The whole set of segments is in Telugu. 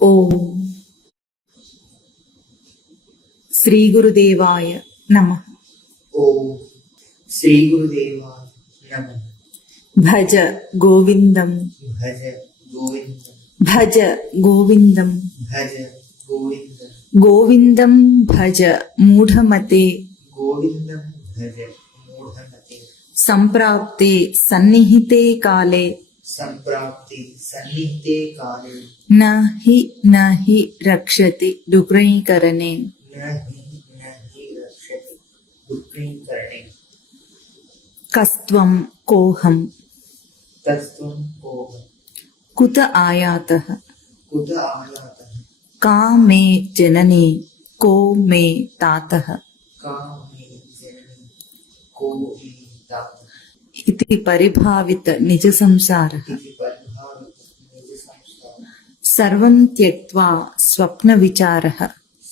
ఓం శ్రీ గురుదేవాయ నమః. ఓం శ్రీ గురుదేవాయ నమః. భజ గోవిందం భజ గోవిందం భజ గోవిందం భజ గోవిందం గోవిందం భజ మూఢమతే గోవిందం భజ మూఢమతే సంప్రాప్తే సన్నిహితే కాలే సంప్రాప్తి సన్నిహితే కాలే నహి రక్షతి డుగ్రీకరణే నహి రక్షతి దుఃఖీకరణే కస్త్వం కోహం తత్వం కోహం కుత ఆయాతః కుత ఆయాతః కా మే జననీ కో మే తాతః కా మే జననీ కో మే తాతః ఇది పరిభావిత నిజ సంసారః ఇది పరిభావిత నిజ సంసారం సర్వం త్యక్త్వా స్వప్న విచారః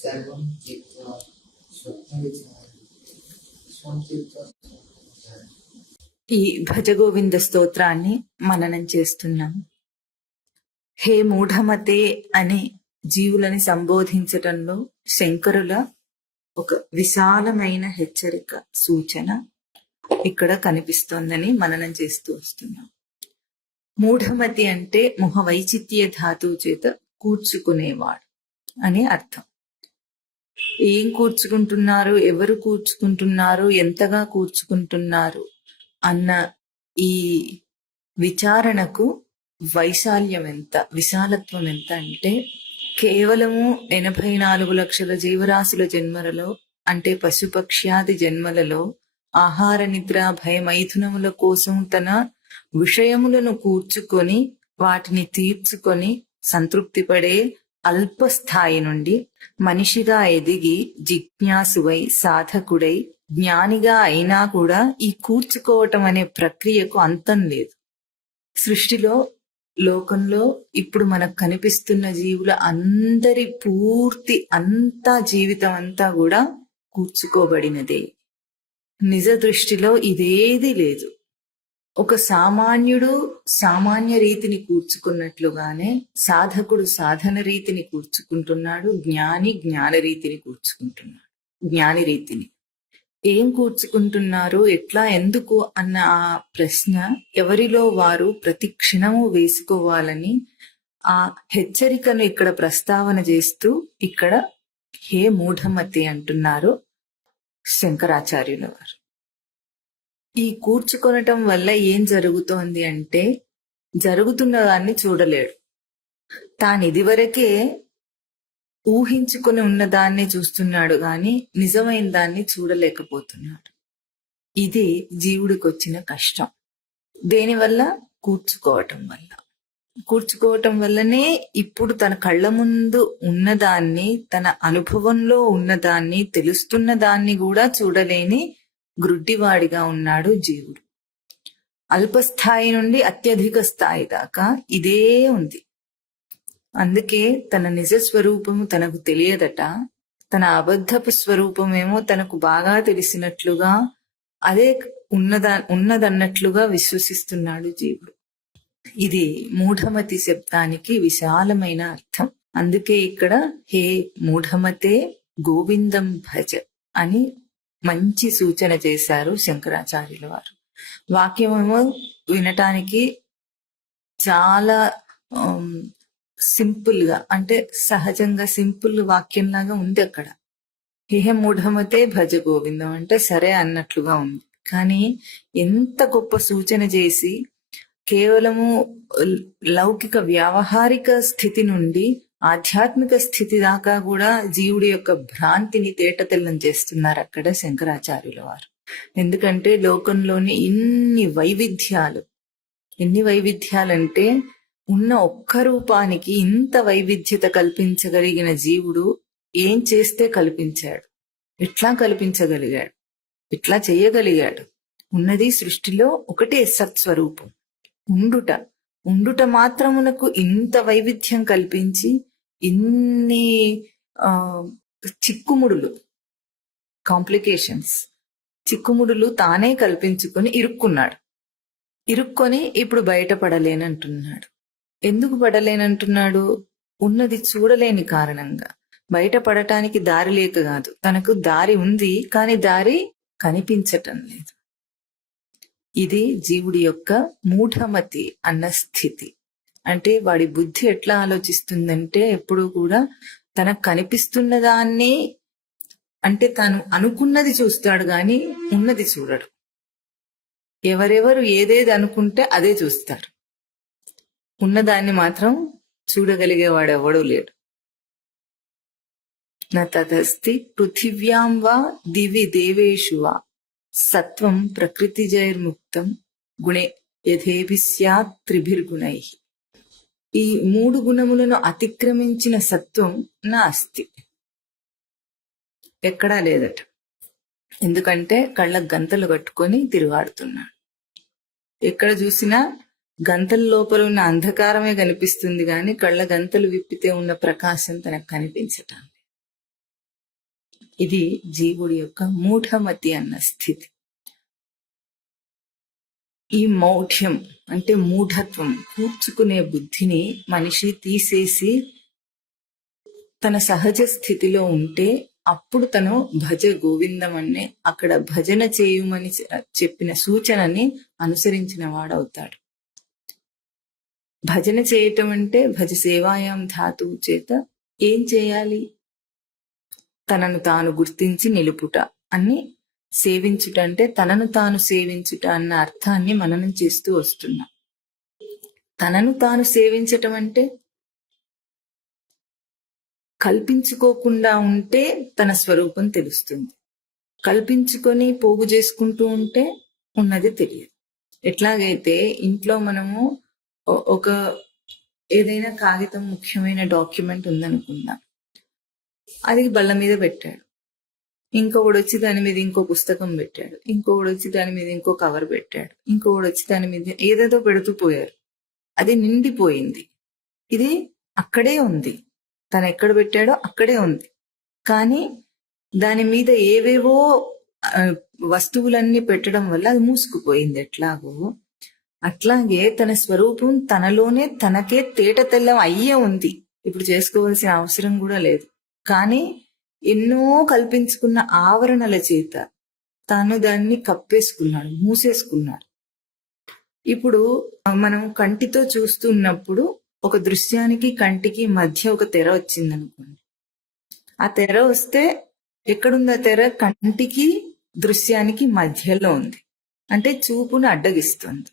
సర్వం త్యక్త్వా స్వప్న విచారం స్వం త్యక్త్వా స్వప్న విచారం. ఈ భజగోవింద స్తోత్రాన్ని మననం చేస్తున్నాం. హే మూఢమతే అని జీవులని సంబోధించటంలో శంకరుల ఒక విశాలమైన హెచ్చరిక సూచన ఇక్కడ కనిపిస్తోందని మననం చేస్తూ వస్తున్నాం. మూఢమతి అంటే మొహ వైచిత్య ధాతువు చేత కూర్చుకునేవాడు అని అర్థం. ఏం కూర్చుకుంటున్నారు, ఎవరు కూర్చుకుంటున్నారు, ఎంతగా కూర్చుకుంటున్నారు అన్న ఈ విచారణకు వైశాల్యం ఎంత, విశాలత్వం ఎంత అంటే కేవలము 84 లక్షల జీవరాశుల జన్మలలో అంటే పశుపక్ష్యాది జన్మలలో ఆహార నిద్ర భయమైథునముల కోసం తన విషయములను కూర్చుకొని వాటిని తీర్చుకొని సంతృప్తి పడే అల్ప స్థాయి నుండి మనిషిగా ఎదిగి జిజ్ఞాసువై సాధకుడై జ్ఞానిగా అయినా కూడా ఈ కూర్చుకోవటం అనే ప్రక్రియకు అంతం లేదు. సృష్టిలో లోకంలో ఇప్పుడు మనకు కనిపిస్తున్న జీవుల అందరి పూర్తి అంతా జీవితం అంతా కూడా కూర్చుకోబడినదే. నిజ దృష్టిలో ఇదేది లేదు. ఒక సామాన్యుడు సామాన్య రీతిని కూర్చుకున్నట్లుగానే సాధకుడు సాధన రీతిని కూర్చుకుంటున్నాడు, జ్ఞాని జ్ఞాన రీతిని కూర్చుకుంటున్నాడు. జ్ఞాని రీతిని ఏం కూర్చుకుంటున్నారు, ఎట్లా, ఎందుకు అన్న ఆ ప్రశ్న ఎవరిలో వారు ప్రతి క్షణము వేసుకోవాలని ఆ హెచ్చరికను ఇక్కడ ప్రస్తావన చేస్తూ ఇక్కడ హే మూఢమతి అంటున్నారు శంకరాచార్యుల వారు. ఈ కూర్చుకొనటం వల్ల ఏం జరుగుతోంది అంటే జరుగుతున్న దాన్ని చూడలేడు. తాను ఇదివరకే ఊహించుకుని ఉన్న దాన్ని చూస్తున్నాడు గాని నిజమైన దాన్ని చూడలేకపోతున్నాడు. ఇది జీవుడికి వచ్చిన కష్టం. దేనివల్ల? కూర్చుకోవటం వల్ల. కూర్చుకోవటం వల్లనే ఇప్పుడు తన కళ్ళ ముందు ఉన్నదాన్ని, తన అనుభవంలో ఉన్నదాన్ని, తెలుస్తున్న దాన్ని కూడా చూడలేని గ్రుడ్డివాడిగా ఉన్నాడు జీవుడు. అల్పస్థాయి నుండి అత్యధిక స్థాయి దాకా ఇదే ఉంది. అందుకే తన నిజ స్వరూపము తనకు తెలియదట, తన అబద్ధపు స్వరూపమేమో తనకు బాగా తెలిసినట్లుగా అదే ఉన్నదన్నట్లుగా విశ్వసిస్తున్నాడు జీవుడు. ఇది మూఢమతి శబ్దానికి విశాలమైన అర్థం. అందుకే ఇక్కడ హే మూఢమతే గోవిందం భజ అని మంచి సూచన చేశారు శంకరాచార్యుల వారు. వాక్యమేమో వినటానికి చాలా సింపుల్ గా, అంటే సహజంగా సింపుల్ వాక్యంలాగా ఉంది. అక్కడ హే మూఢమతే భజ గోవిందం అంటే సరే అన్నట్లుగా ఉంది. కానీ ఎంత గొప్ప సూచన చేసి కేవలము లౌకిక వ్యావహారిక స్థితి నుండి ఆధ్యాత్మిక స్థితి దాకా కూడా జీవుడి యొక్క భ్రాంతిని తేటతెల్లం చేస్తున్నారు అక్కడ శంకరాచార్యుల వారు. ఎందుకంటే లోకంలోని ఎన్ని వైవిధ్యాలంటే ఉన్న ఒక్క రూపానికి ఇంత వైవిధ్యత కల్పించగలిగిన జీవుడు ఏం చేస్తే కల్పించాడు, ఎట్లా కల్పించగలిగాడు, ఎట్లా చేయగలిగాడు? ఉన్నది సృష్టిలో ఒకటే సత్స్వరూపం ఉండుట మాత్రమునకు ఇంత వైవిధ్యం కల్పించి ఇన్ని కాంప్లికేషన్స్ చిక్కుముడులు తానే కల్పించుకొని ఇరుక్కొని ఇప్పుడు బయటపడలేనంటున్నాడు. ఎందుకు పడలేనంటున్నాడు? ఉన్నది చూడలేని కారణంగా, బయటపడటానికి దారి లేక కాదు, తనకు దారి ఉంది కానీ దారి కనిపించటం లేదు. ఇది జీవుడి యొక్క మూఢమతి అన్న స్థితి. అంటే వాడి బుద్ధి ఎట్లా ఆలోచిస్తుందంటే ఎప్పుడు కూడా తనకు కనిపిస్తున్న దాన్ని, అంటే తాను అనుకున్నది చూస్తాడు గాని ఉన్నది చూడడు. ఎవరెవరు ఏదేది అనుకుంటే అదే చూస్తారు, ఉన్నదాన్ని మాత్రం చూడగలిగేవాడు ఎవడూ లేడు. న తదస్తి పృథివ్యాం వా దివి దేవేషు వా సత్వం ప్రకృతిజైర్ముక్తం గుణే యథేభి స్యాత్ త్రిభిర్గుణై. ఈ 3 గుణములను అతిక్రమించిన సత్వం నా అస్తి, ఎక్కడా లేదట. ఎందుకంటే కళ్ళకు గంతలు కట్టుకొని తిరుగాడుతున్నాడు. ఎక్కడ చూసినా గంతల లోపల ఉన్న అంధకారమే కనిపిస్తుంది గాని కళ్ళ గంతలు విప్పితే ఉన్న ప్రకాశం తనకు కనిపించటం. ఇది జీవుడి యొక్క మూఢమతి అన్న స్థితి. ఈ మౌఢ్యం అంటే మూఢత్వం, కూర్చుకునే బుద్ధిని మనిషి తీసేసి తన సహజ స్థితిలో ఉంటే అప్పుడు తను భజ గోవిందం అనే అక్కడ భజన చేయుమని చెప్పిన సూచనని అనుసరించిన వాడవుతాడు. భజన చేయటం అంటే భజ సేవాయాం ధాతువు చేత ఏం చేయాలి? తనను తాను గుర్తించి నిలుపుట అని. సేవించుట అంటే తనను తాను సేవించుట అన్న అర్థాన్ని మననం చేస్తూ వస్తున్నాం. తనను తాను సేవించటం అంటే కల్పించుకోకుండా ఉంటే తన స్వరూపం తెలుస్తుంది. కల్పించుకొని పోగు చేసుకుంటూ ఉంటే ఉన్నది తెలియదు. ఎట్లాగైతే ఇంట్లో మనము ఒక ఏదైనా కాగితం, ముఖ్యమైన డాక్యుమెంట్ ఉందనుకుందాం, అది బల్ల మీద పెట్టాడు, ఇంకొకడు వచ్చి దాని మీద ఇంకో పుస్తకం పెట్టాడు, ఇంకొకడు వచ్చి దాని మీద ఇంకో కవర్ పెట్టాడు, ఇంకొకడు వచ్చి దాని మీద ఏదేదో పెడుతూ పోయారు. అది నిండిపోయింది. ఇది అక్కడే ఉంది, తను ఎక్కడ పెట్టాడో అక్కడే ఉంది. కానీ దాని మీద ఏవేవో వస్తువులన్నీ పెట్టడం వల్ల అది మూసుకుపోయింది. ఎట్లాగో అట్లాగే తన స్వరూపం తనలోనే తనకే తేట తెల్లం అయ్యే ఉంది. ఇప్పుడు చేసుకోవాల్సిన అవసరం కూడా లేదు. కానీ ఎన్నో కల్పించుకున్న ఆవరణల చేత తాను దాన్ని కప్పేసుకున్నాడు, మూసేసుకున్నాడు. ఇప్పుడు మనం కంటితో చూస్తున్నప్పుడు ఒక దృశ్యానికి కంటికి మధ్య ఒక తెర వచ్చింది అనుకోండి. ఆ తెర వస్తే ఎక్కడుంది ఆ తెర? కంటికి దృశ్యానికి మధ్యలో ఉంది, అంటే చూపును అడ్డగిస్తుంది.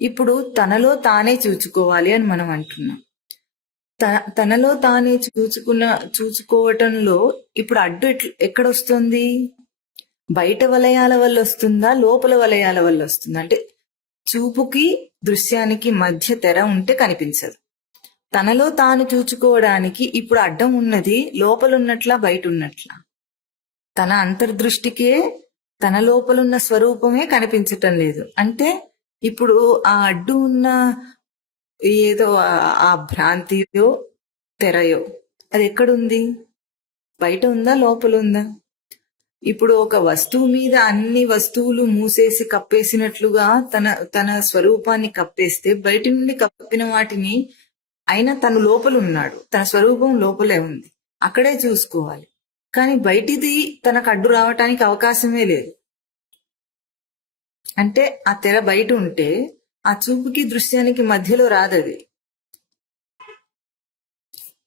ఇప్పుడు తనలో తానే చూచుకోవాలి అని మనం అంటున్నాం. తనలో తానే చూచుకోవటంలో ఇప్పుడు అడ్డు ఎక్కడొస్తుంది? బయట వలయాల వల్ల వస్తుందా, లోపల వలయాల వల్ల వస్తుందా? అంటే చూపుకి దృశ్యానికి మధ్య తెర ఉంటే కనిపించదు. తనలో తాను చూచుకోవడానికి ఇప్పుడు అడ్డం ఉన్నది లోపల ఉన్నట్లా బయట ఉన్నట్లా? తన అంతర్దృష్టికే తన లోపలున్న స్వరూపమే కనిపించటం లేదు. అంటే ఇప్పుడు ఆ అడ్డు ఉన్న ఏదో ఆ భ్రాంతియో తెరయో అది ఎక్కడుంది? బయట ఉందా, లోపల ఉందా? ఇప్పుడు ఒక వస్తువు మీద అన్ని వస్తువులు మూసేసి కప్పేసినట్లుగా తన స్వరూపాన్ని కప్పేస్తే బయట నుండి కప్పిన వాటిని అయినా తను లోపల ఉన్నాడు, తన స్వరూపం లోపలే ఉంది, అక్కడే చూసుకోవాలి. కానీ బయటిది తనకు అడ్డు రావటానికి అవకాశమే లేదు. అంటే ఆ తెర బయట ఉంటే ఆ చూపుకి దృశ్యానికి మధ్యలో రాదది.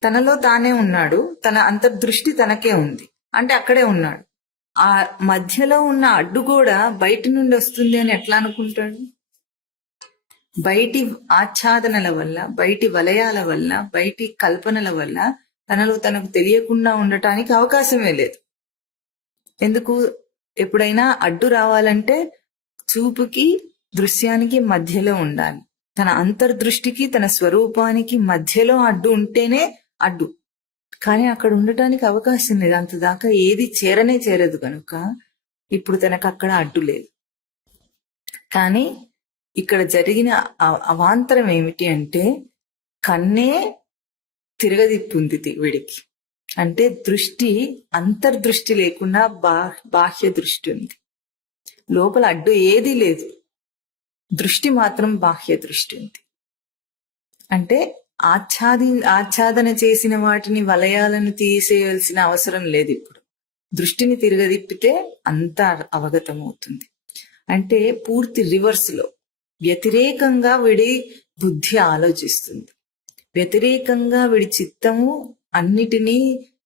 తనలో తానే ఉన్నాడు, తన అంతర్దృష్టి తనకే ఉంది, అంటే అక్కడే ఉన్నాడు. ఆ మధ్యలో ఉన్న అడ్డు కూడా బయట నుండి వస్తుంది అని ఎట్లా అనుకుంటాడు? బయటి ఆచ్ఛాదనల వల్ల, బయటి వలయాల వల్ల, బయటి కల్పనల వల్ల తనలో తనకు తెలియకుండా ఉండటానికి అవకాశమే లేదు. ఎందుకు? ఎప్పుడైనా అడ్డు రావాలంటే చూపుకి దృశ్యానికి మధ్యలో ఉండాలి. తన అంతర్దృష్టికి తన స్వరూపానికి మధ్యలో అడ్డు ఉంటేనే అడ్డు. కానీ అక్కడ ఉండటానికి అవకాశం లేదు. అంతదాకా ఏది చేరనే చేరదు కనుక ఇప్పుడు తనకు అక్కడ అడ్డు లేదు. కానీ ఇక్కడ జరిగిన అవాంతరం ఏమిటి అంటే కన్నే తిరగదిప్పుంది వీడికి. అంటే దృష్టి అంతర్దృష్టి లేకుండా బాహ్య దృష్టి ఉంది. లోపల అడ్డు ఏదీ లేదు, దృష్టి మాత్రం బాహ్య దృష్టి ఉంది. అంటే ఆచ్ఛాదన చేసిన వాటిని వలయాలను తీసేయాల్సిన అవసరం లేదు. ఇప్పుడు దృష్టిని తిరగదిప్పితే అంతా అవగతమవుతుంది. అంటే పూర్తి రివర్స్ లో వ్యతిరేకంగా వీడి బుద్ధి ఆలోచిస్తుంది, వ్యతిరేకంగా వీడి చిత్తము అన్నిటినీ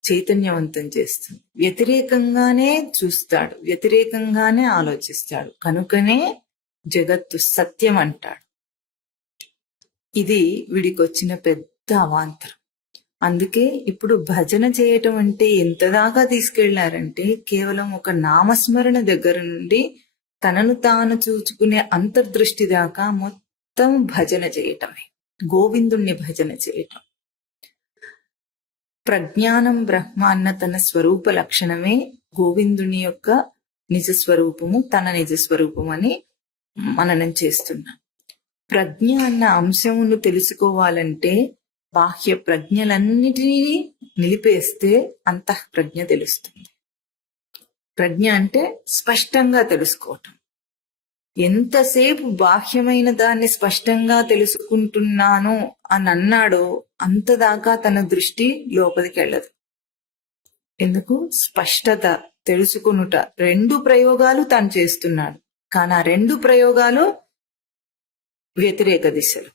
చైతన్యవంతం చేస్తుంది, వ్యతిరేకంగానే చూస్తాడు, వ్యతిరేకంగానే ఆలోచిస్తాడు. కనుకనే జగత్తు సత్యం అంటాడు. ఇది వీడికి వచ్చిన పెద్ద అవాంతరం. అందుకే ఇప్పుడు భజన చేయటం అంటే ఎంత దాకా తీసుకెళ్లారంటే కేవలం ఒక నామస్మరణ దగ్గర నుండి తనను తాను చూచుకునే అంతర్దృష్టి దాకా మొత్తం భజన చేయటమే, గోవిందుణ్ణి భజన చేయటం. ప్రజ్ఞానం బ్రహ్మ అన్న తన స్వరూప లక్షణమే గోవిందుని యొక్క నిజస్వరూపము, తన నిజస్వరూపం అని మననం చేస్తున్నాం. ప్రజ్ఞ అన్న అంశమును తెలుసుకోవాలంటే బాహ్య ప్రజ్ఞలన్నిటినీ నిలిపేస్తే అంతః ప్రజ్ఞ తెలుస్తుంది. ప్రజ్ఞ అంటే స్పష్టంగా తెలుసుకోవటం. ఎంతసేపు బాహ్యమైన దాన్ని స్పష్టంగా తెలుసుకుంటున్నాను అని అన్నాడో అంతదాకా తన దృష్టి లోపలికి వెళ్ళదు. ఎందుకు? స్పష్టత, తెలుసుకునుట, 2 ప్రయోగాలు తాను చేస్తున్నాడు. కానీ ఆ 2 ప్రయోగాలు వ్యతిరేక దిశలు.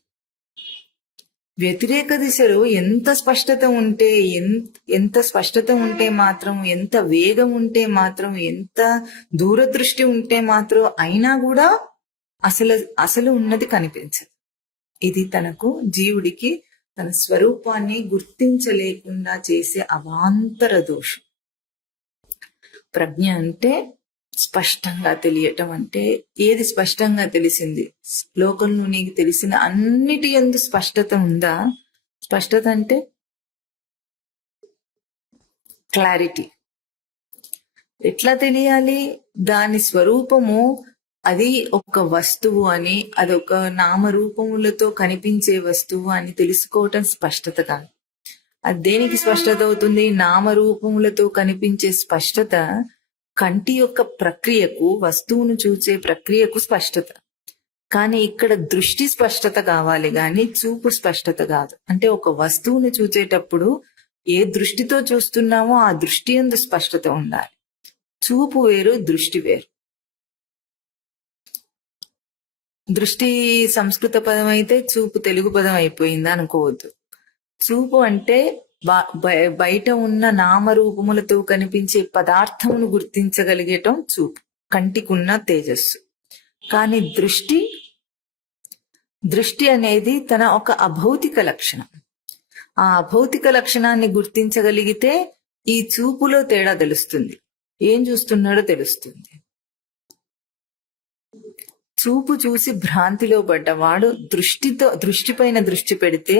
వ్యతిరేక దిశలో ఎంత స్పష్టత ఉంటే, ఎంత స్పష్టత ఉంటే మాత్రం, ఎంత వేగం ఉంటే మాత్రం, ఎంత దూరదృష్టి ఉంటే మాత్రం అయినా కూడా అసలు ఉన్నది కనిపించదు. ఇది తనకు జీవుడికి తన స్వరూపాన్ని గుర్తించలేకుండా చేసే అవాంతర దోషం. ప్రజ్ఞ అంటే స్పష్టంగా తెలియటం. అంటే ఏది స్పష్టంగా తెలిసింది? లోకంలో నీకు తెలిసిన అన్నిటి యందు స్పష్టత ఉందా? స్పష్టత అంటే క్లారిటీ. ఎట్లా తెలియాలి? దాని స్వరూపము అది ఒక వస్తువు అని, అదొక నామరూపములతో కనిపించే వస్తువు అని తెలుసుకోవటం స్పష్టత కాదు. అది దేనికి స్పష్టత అవుతుంది? నామరూపములతో కనిపించే స్పష్టత కంటి యొక్క ప్రక్రియకు, వస్తువును చూసే ప్రక్రియకు స్పష్టత. కానీ ఇక్కడ దృష్టి స్పష్టత కావాలి గాని చూపు స్పష్టత కాదు. అంటే ఒక వస్తువును చూసేటప్పుడు ఏ దృష్టితో చూస్తున్నామో ఆ దృష్టి యందు స్పష్టత ఉండాలి. చూపు వేరు, దృష్టి వేరు. దృష్టి సంస్కృత పదం అయితే చూపు తెలుగు పదం అయిపోయిందా అనుకోవద్దు. చూపు అంటే బయట ఉన్న నామరూపములతో కనిపించే పదార్థమును గుర్తించగలిగేటం చూపు, కంటికున్న తేజస్సు. కానీ దృష్టి అనేది తన ఒక అభౌతిక లక్షణం. ఆ అభౌతిక లక్షణాన్ని గుర్తించగలిగితే ఈ చూపులో తేడా తెలుస్తుంది, ఏం చూస్తున్నాడో తెలుస్తుంది. చూపు చూసి భ్రాంతిలో పడ్డవాడు దృష్టిపైన దృష్టి పెడితే,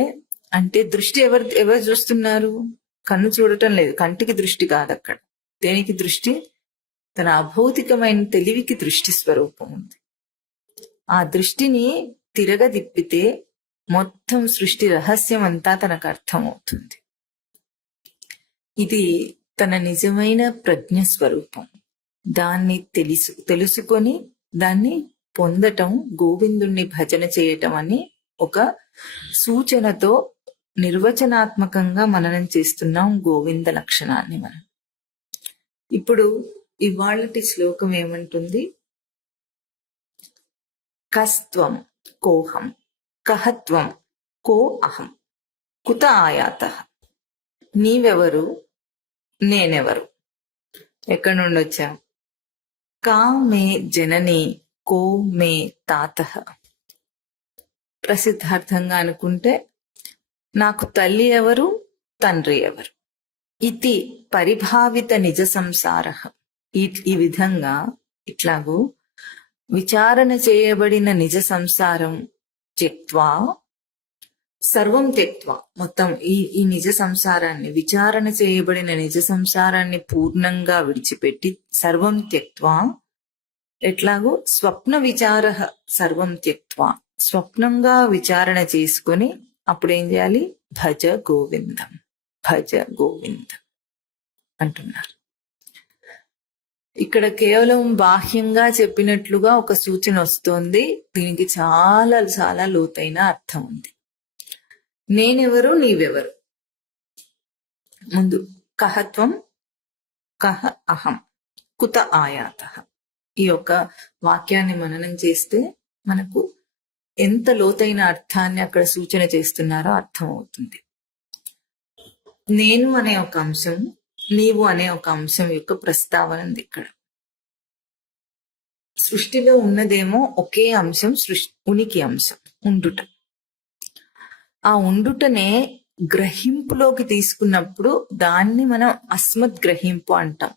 అంటే దృష్టి ఎవరు చూస్తున్నారు? కన్ను చూడటం లేదు, కంటికి దృష్టి కాదు అక్కడ. దేనికి దృష్టి? తన అభౌతికమైన తెలివికి దృష్టి స్వరూపం ఉంది. ఆ దృష్టిని తిరగదిప్పితే మొత్తం సృష్టి రహస్యం అంతా తనకు అర్థమవుతుంది. ఇది తన నిజమైన ప్రజ్ఞ స్వరూపం. దాన్ని తెలుసుకొని దాన్ని పొందటం గోవిందుణ్ణి భజన చేయటం అని ఒక సూచనతో నిర్వచనాత్మకంగా మననం చేస్తున్నాం గోవింద లక్షణాన్ని మనం. ఇప్పుడు ఇవాళటి శ్లోకం ఏమంటుంది? కస్త్వం కోహం, కహత్వం కో అహం, కుత ఆయాతః. నీవెవరు, నేనెవరు, ఎక్కడి నుండి వచ్చాం? కా మే జనని, కో మే తాతః. ప్రసిద్ధార్థంగా అనుకుంటే నాకు తల్లి ఎవరు, తండ్రి ఎవరు. ఇది పరిభావిత నిజ సంసార. ఈ విధంగా ఇట్లాగూ విచారణ చేయబడిన నిజ సంసారం త్యక్త్వా, సర్వం త్యక్త్వా, మొత్తం ఈ నిజ సంసారాన్ని, విచారణ చేయబడిన నిజ సంసారాన్ని పూర్ణంగా విడిచిపెట్టి, సర్వం త్యక్త్వా ఎట్లాగూ స్వప్న విచార సర్వం త్యక్త్వా, స్వప్నంగా విచారణ చేసుకొని అప్పుడు ఏం చేయాలి? భజ గోవిందం, భజ గోవిందం అంటున్నారు. ఇక్కడ కేవలం బాహ్యంగా చెప్పినట్లుగా ఒక సూచన వస్తోంది. దీనికి చాలా చాలా లోతైన అర్థం ఉంది. నేనెవరు, నీవెవరు. ముందు కహత్వం, కహ అహం, కుత ఆయాత. ఈ యొక్క వాక్యాన్ని మననం చేస్తే మనకు ఎంత లోతైన అర్థాన్ని అక్కడ సూచన చేస్తున్నారో అర్థం అవుతుంది. నేను అనే ఒక అంశం, నీవు అనే ఒక అంశం యొక్క ప్రస్తావన ఉంది ఇక్కడ. సృష్టిలో ఉన్నదేమో ఒకే అంశం, ఉనికి అంశం, ఉండుట. ఆ ఉండుటనే గ్రహింపులోకి తీసుకున్నప్పుడు దాన్ని మనం అస్మత్ గ్రహింపు అంటాం.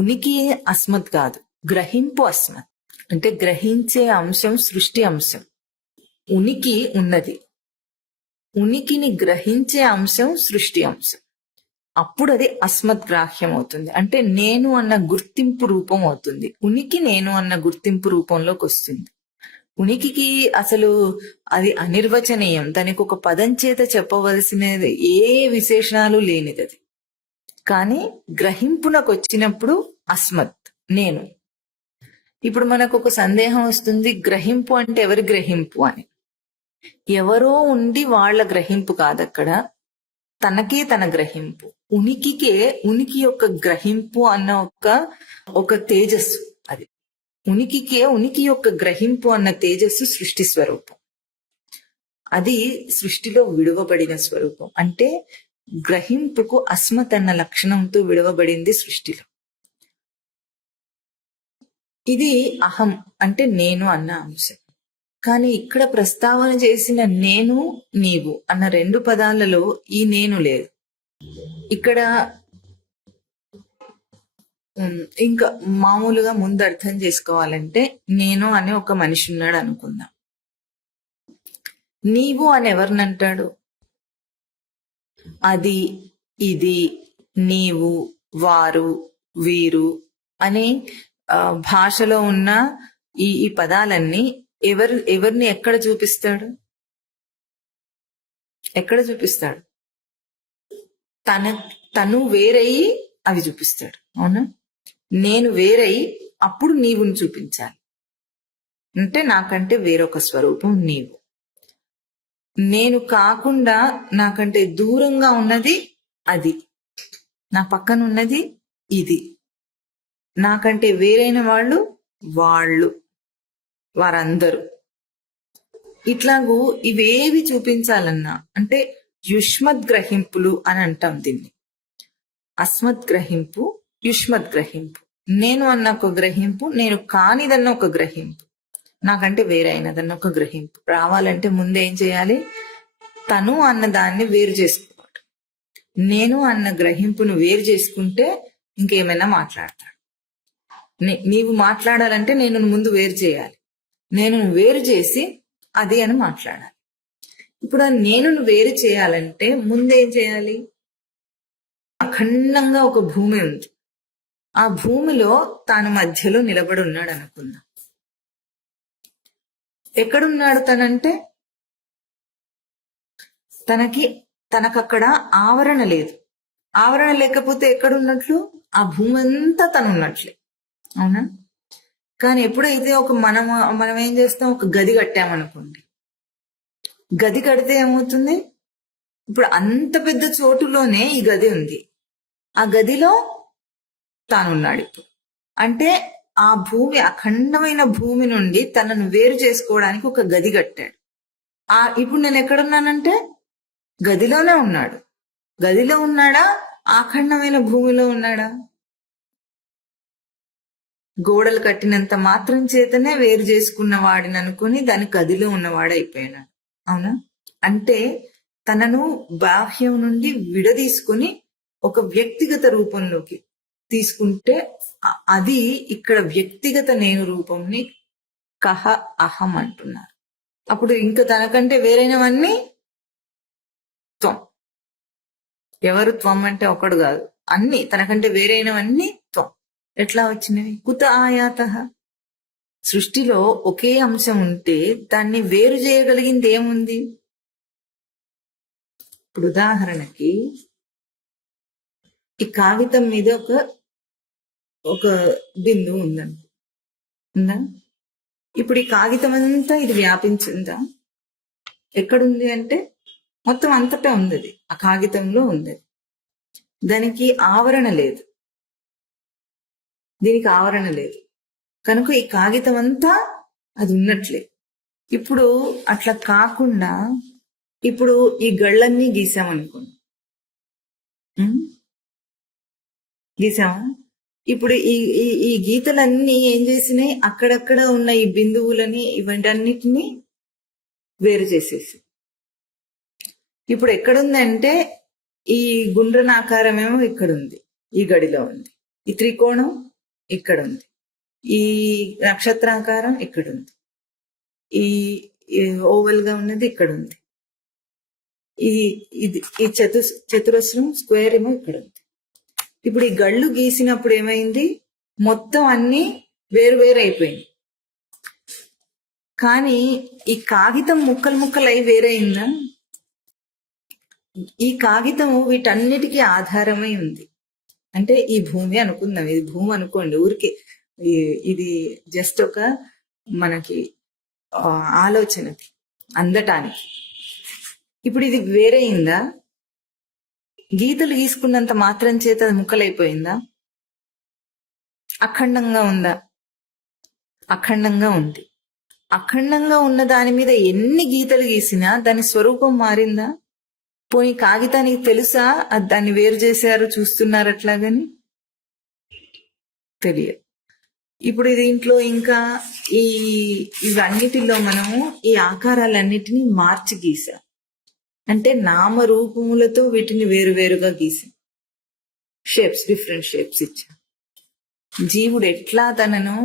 ఉనికి అస్మత్ కాదు, గ్రహింపు అస్మత్. అంటే గ్రహించే అంశం సృష్టి అంశం, ఉనికి ఉన్నది. ఉనికిని గ్రహించే అంశం సృష్టి అంశం. అప్పుడు అది అస్మత్ గ్రాహ్యం అవుతుంది. అంటే నేను అన్న గుర్తింపు రూపం అవుతుంది. ఉనికి నేను అన్న గుర్తింపు రూపంలోకి వస్తుంది. ఉనికికి అసలు అది అనిర్వచనీయం, దానికి ఒక పదం చేత చెప్పవలసినది ఏ విశేషణాలు లేనిది అది. కానీ గ్రహింపునకు వచ్చినప్పుడు అస్మత్, నేను. ఇప్పుడు మనకు ఒక సందేహం వస్తుంది, గ్రహింపు అంటే ఎవరి గ్రహింపు అని. ఎవరో ఉండి వాళ్ళ గ్రహింపు కాదక్కడ, తనకే తన గ్రహింపు. ఉనికికే ఉనికి యొక్క గ్రహింపు అన్న ఒక తేజస్సు అది. ఉనికికే ఉనికి యొక్క గ్రహింపు అన్న తేజస్సు సృష్టి స్వరూపం. అది సృష్టిలో విడువబడిన స్వరూపం. అంటే గ్రహింపుకు అస్మత్ అన్న లక్షణంతో విడవబడింది సృష్టిలో. ఇది అహం అంటే నేను అన్న అంశం. కానీ ఇక్కడ ప్రస్తావన చేసిన నేను, నీవు అన్న రెండు పదాలలో ఈ నేను లేదు. ఇక్కడ ఇంకా మామూలుగా ముందు అర్థం చేసుకోవాలంటే, నేను అనే ఒక మనిషి ఉన్నాడు అనుకుందాం. నీవు అని ఎవరినంటాడు? అది, ఇది, నీవు, వారు, వీరు అనే భాషలో ఉన్న ఈ పదాలన్నీ ఎవరిని ఎక్కడ చూపిస్తాడు? ఎక్కడ చూపిస్తాడు? తను వేరయి అవి చూపిస్తాడు. అవునా? నేను వేరయి అప్పుడు నీవుని చూపించాలి. అంటే నాకంటే వేరొక స్వరూపం నీవు. నేను కాకుండా నాకంటే దూరంగా ఉన్నది అది, నా పక్కన ఉన్నది ఇది, నాకంటే వేరైన వాళ్ళు, వారందరూ. ఇట్లాగూ ఇవేవి చూపించాలన్నా అంటే యుష్మద్ గ్రహింపులు అని అంటాం దీన్ని. అస్మత్ గ్రహింపు, యుష్మద్ గ్రహింపు. నేను అన్న ఒక గ్రహింపు, నేను కానిదన్న ఒక గ్రహింపు, నాకంటే వేరైనదన్న ఒక గ్రహింపు రావాలంటే ముందు ఏం చేయాలి? తను అన్న దాన్ని వేరు చేసుకోవాలి. నేను అన్న గ్రహింపును వేరు చేసుకుంటే ఇంకేమైనా మాట్లాడతాడు. నీవు మాట్లాడాలంటే నేను ముందు వేరు చేయాలి. నేను వేరు చేసి అది అని మాట్లాడాలి. ఇప్పుడు ఆ నేను వేరు చేయాలంటే ముందేం చేయాలి? అఖండంగా ఒక భూమి ఉంది. ఆ భూమిలో తాను మధ్యలో నిలబడి ఉన్నాడు అనుకుందాం. ఎక్కడున్నాడు తనంటే? తనకక్కడ ఆవరణ లేదు. ఆవరణ లేకపోతే ఎక్కడున్నట్లు? ఆ భూమి అంతా తను ఉన్నట్లే. అవునా? కానీ ఎప్పుడైతే మనం ఏం చేస్తాం? ఒక గది కట్టామనుకోండి. గది కడితే ఏమవుతుంది? ఇప్పుడు అంత పెద్ద చోటులోనే ఈ గది ఉంది. ఆ గదిలో తానున్నాడు ఇప్పుడు. అంటే ఆ భూమి, అఖండమైన భూమి నుండి తనను వేరు చేసుకోవడానికి ఒక గది కట్టాడు. ఇప్పుడు నేను ఎక్కడున్నానంటే గదిలోనే ఉన్నాడు. గదిలో ఉన్నాడా? అఖండమైన భూమిలో ఉన్నాడా? గోడలు కట్టినంత మాత్రం చేతనే వేరు చేసుకున్న వాడిని అనుకుని దాని గదిలో ఉన్నవాడు అయిపోయినాడు. అవునా? అంటే తనను బాహ్యం నుండి విడదీసుకుని ఒక వ్యక్తిగత రూపంలోకి తీసుకుంటే అది ఇక్కడ వ్యక్తిగత నేను రూపంని కహ అహం అంటున్నారు. అప్పుడు ఇంకా తనకంటే వేరైనవన్నీ త్వం. ఎవరు త్వం అంటే ఒకడు కాదు, అన్ని తనకంటే వేరైనవన్నీ త్వం. ఎట్లా వచ్చినవి? కుత ఆయాత. సృష్టిలో ఒకే అంశం ఉంటే దాన్ని వేరు చేయగలిగింది ఏముంది? ఇప్పుడు ఉదాహరణకి ఈ కాగితం మీద ఒక బిందువు ఉందా? ఇప్పుడు ఈ కాగితం అంతా ఇది వ్యాపించిందా? ఎక్కడుంది అంటే మొత్తం అంతటా ఉంది అది. ఆ కాగితంలో ఉంది అది. దానికి ఆవరణ లేదు, దీనికి ఆవరణ లేదు కనుక ఈ కాగితం అంతా అది ఉన్నట్లే. ఇప్పుడు అట్లా కాకుండా ఇప్పుడు ఈ గళ్ళన్నీ గీసామనుకోండి, ఉం? గీసామా? ఇప్పుడు ఈ ఈ ఈ గీతలన్నీ ఏం చేసినాయి, అక్కడక్కడ ఉన్న ఈ బిందువులని ఇవన్నిటిని వేరు చేసేసి ఇప్పుడు ఎక్కడుందంటే ఈ గుండ్రనాకారం ఏమో ఇక్కడ ఉంది, ఈ గడిలో ఉంది. ఈ త్రికోణం ఇక్కడ ఉంది, ఈ నక్షత్రాకారం ఇక్కడ ఉంది, ఈ ఓవల్ గా ఉన్నది ఇక్కడ ఉంది, ఈ ఇది ఈ చతురస్రం స్క్వేర్ ఏమో ఇక్కడ ఉంది. ఇప్పుడు ఈ గళ్ళు గీసినప్పుడు ఏమైంది, మొత్తం అన్ని వేరు వేరు అయిపోయింది. కానీ ఈ కాగితం ముక్కలు ముక్కలు అయి వేరైందా? ఈ కాగితము వీటన్నిటికీ ఆధారమై ఉంది. అంటే ఈ భూమి అనుకుందాం, ఇది భూమి అనుకోండి, ఊరికి ఇది జస్ట్ ఒక మనకి ఆలోచనకి అందటానికి. ఇప్పుడు ఇది వేరైందా? గీతలు గీసుకున్నంత మాత్రం చేత అది ముక్కలైపోయిందా? అఖండంగా ఉందా? అఖండంగా ఉంది. అఖండంగా ఉన్న దాని మీద ఎన్ని గీతలు గీసినా దాని స్వరూపం మారిందా? పోయి కాగితానికి తెలుసా అది దాన్ని వేరు చేశారు, చూస్తున్నారు అట్లాగని? తెలియదు. ఇప్పుడు దీంట్లో ఇంకా ఇవన్నిటిలో మనము ఈ ఆకారాలన్నిటినీ మార్చి గీసాం, అంటే నామరూపములతో వీటిని వేరువేరుగా గీసాం, షేప్స్, డిఫరెంట్ షేప్స్ ఇచ్చాం. జీవుడు ఎట్లా తనను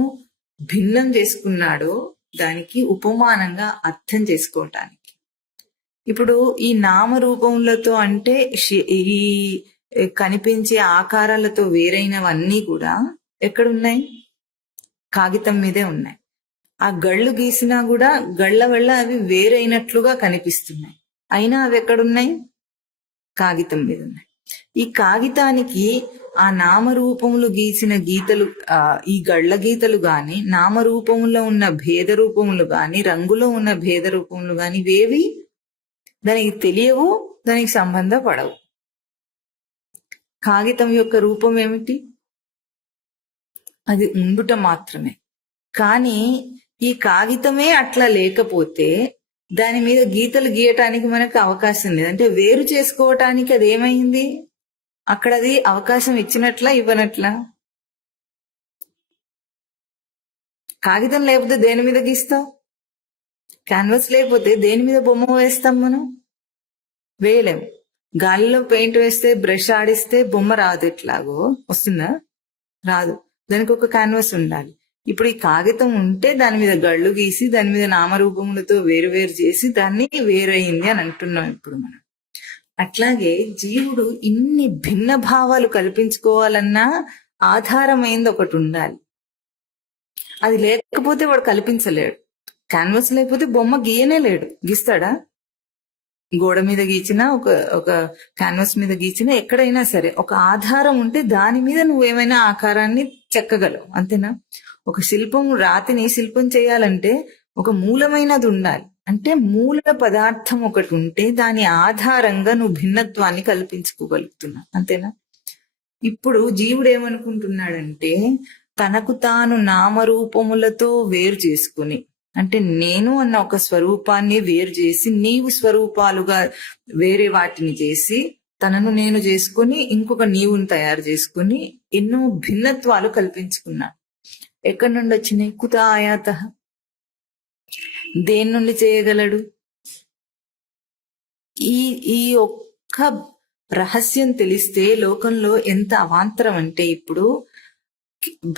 భిన్నం చేసుకున్నాడో దానికి ఉపమానంగా అర్థం చేసుకోవటానికి. ఇప్పుడు ఈ నామరూపములతో అంటే ఈ కనిపించే ఆకారాలతో వేరైనవన్నీ కూడా ఎక్కడున్నాయి? కాగితం మీదే ఉన్నాయి. ఆ గళ్ళు గీసినా కూడా గళ్ళ వల్ల అవి వేరైనట్లుగా కనిపిస్తున్నాయి, అయినా అవి ఎక్కడున్నాయి? కాగితం మీద ఉన్నాయి. ఈ కాగితానికి ఆ నామరూపములు గీసిన గీతలు, ఈ గళ్ళ గీతలు గాని, నామరూపములో ఉన్న భేద రూపములు గాని, రంగులో ఉన్న భేద రూపములు గాని ఇవేవి దానికి తెలియవు, దానికి సంబంధపడవు. కాగితం యొక్క రూపం ఏమిటి? అది ఉండుట మాత్రమే. కానీ ఈ కాగితమే అట్లా లేకపోతే దాని మీద గీతలు గీయటానికి మనకు అవకాశం లేదు. అంటే వేరు చేసుకోవటానికి అది ఏమైంది? అక్కడ అది అవకాశం ఇచ్చినట్లా ఇవ్వనట్లా? కాగితం లేకపోతే దేని మీద గీస్తావు? క్యాన్వాస్ లేకపోతే దేని మీద బొమ్మ వేస్తాం మనం? వేయలేము. గాలిలో పెయింట్ వేస్తే, బ్రష్ ఆడిస్తే బొమ్మ రాదు, ఎట్లాగో వస్తుందా? రాదు. దానికి ఒక క్యాన్వాస్ ఉండాలి. ఇప్పుడు ఈ కాగితం ఉంటే దాని మీద గళ్ళు గీసి దాని మీద నామరూపములతో వేరు వేరు చేసి దాన్ని వేరైంది అని అంటున్నాం ఇప్పుడు మనం. అట్లాగే జీవుడు ఇన్ని భిన్న భావాలు కల్పించుకోవాలన్నా ఆధారమైంది ఒకటి ఉండాలి. అది లేకపోతే వాడు కల్పించలేడు. క్యాన్వాస్ లేకపోతే బొమ్మ గీయనే లేడు. గీస్తాడా? గోడ మీద గీచినా, ఒక క్యాన్వాస్ మీద గీచినా, ఎక్కడైనా సరే ఒక ఆధారం ఉంటే దాని మీద నువ్వేమైనా ఆకారాన్ని చెక్కగలవు, అంతేనా? ఒక శిల్పం, రాతిని శిల్పం చేయాలంటే ఒక మూలమైనది ఉండాలి. అంటే మూల పదార్థం ఒకటి ఉంటే దాని ఆధారంగా నువ్వు భిన్నత్వాన్ని కల్పించుకోగలుగుతున్నావు, అంతేనా? ఇప్పుడు జీవుడు ఏమనుకుంటున్నాడంటే తనకు తాను నామరూపములతో వేరు చేసుకుని, అంటే నేను అన్న ఒక స్వరూపాన్ని వేరు చేసి నీవు స్వరూపాలుగా వేరే వాటిని చేసి తనను నేను చేసుకుని ఇంకొక నీవుని తయారు చేసుకుని ఎన్నో భిన్నత్వాలు కల్పించుకున్నాడు. ఎక్కడి నుండి వచ్చినాయి? కుత ఆయాత, దేని నుండి చేయగలడు? ఈ ఒక్క రహస్యం తెలిస్తే లోకంలో ఎంత అవాంతరం అంటే ఇప్పుడు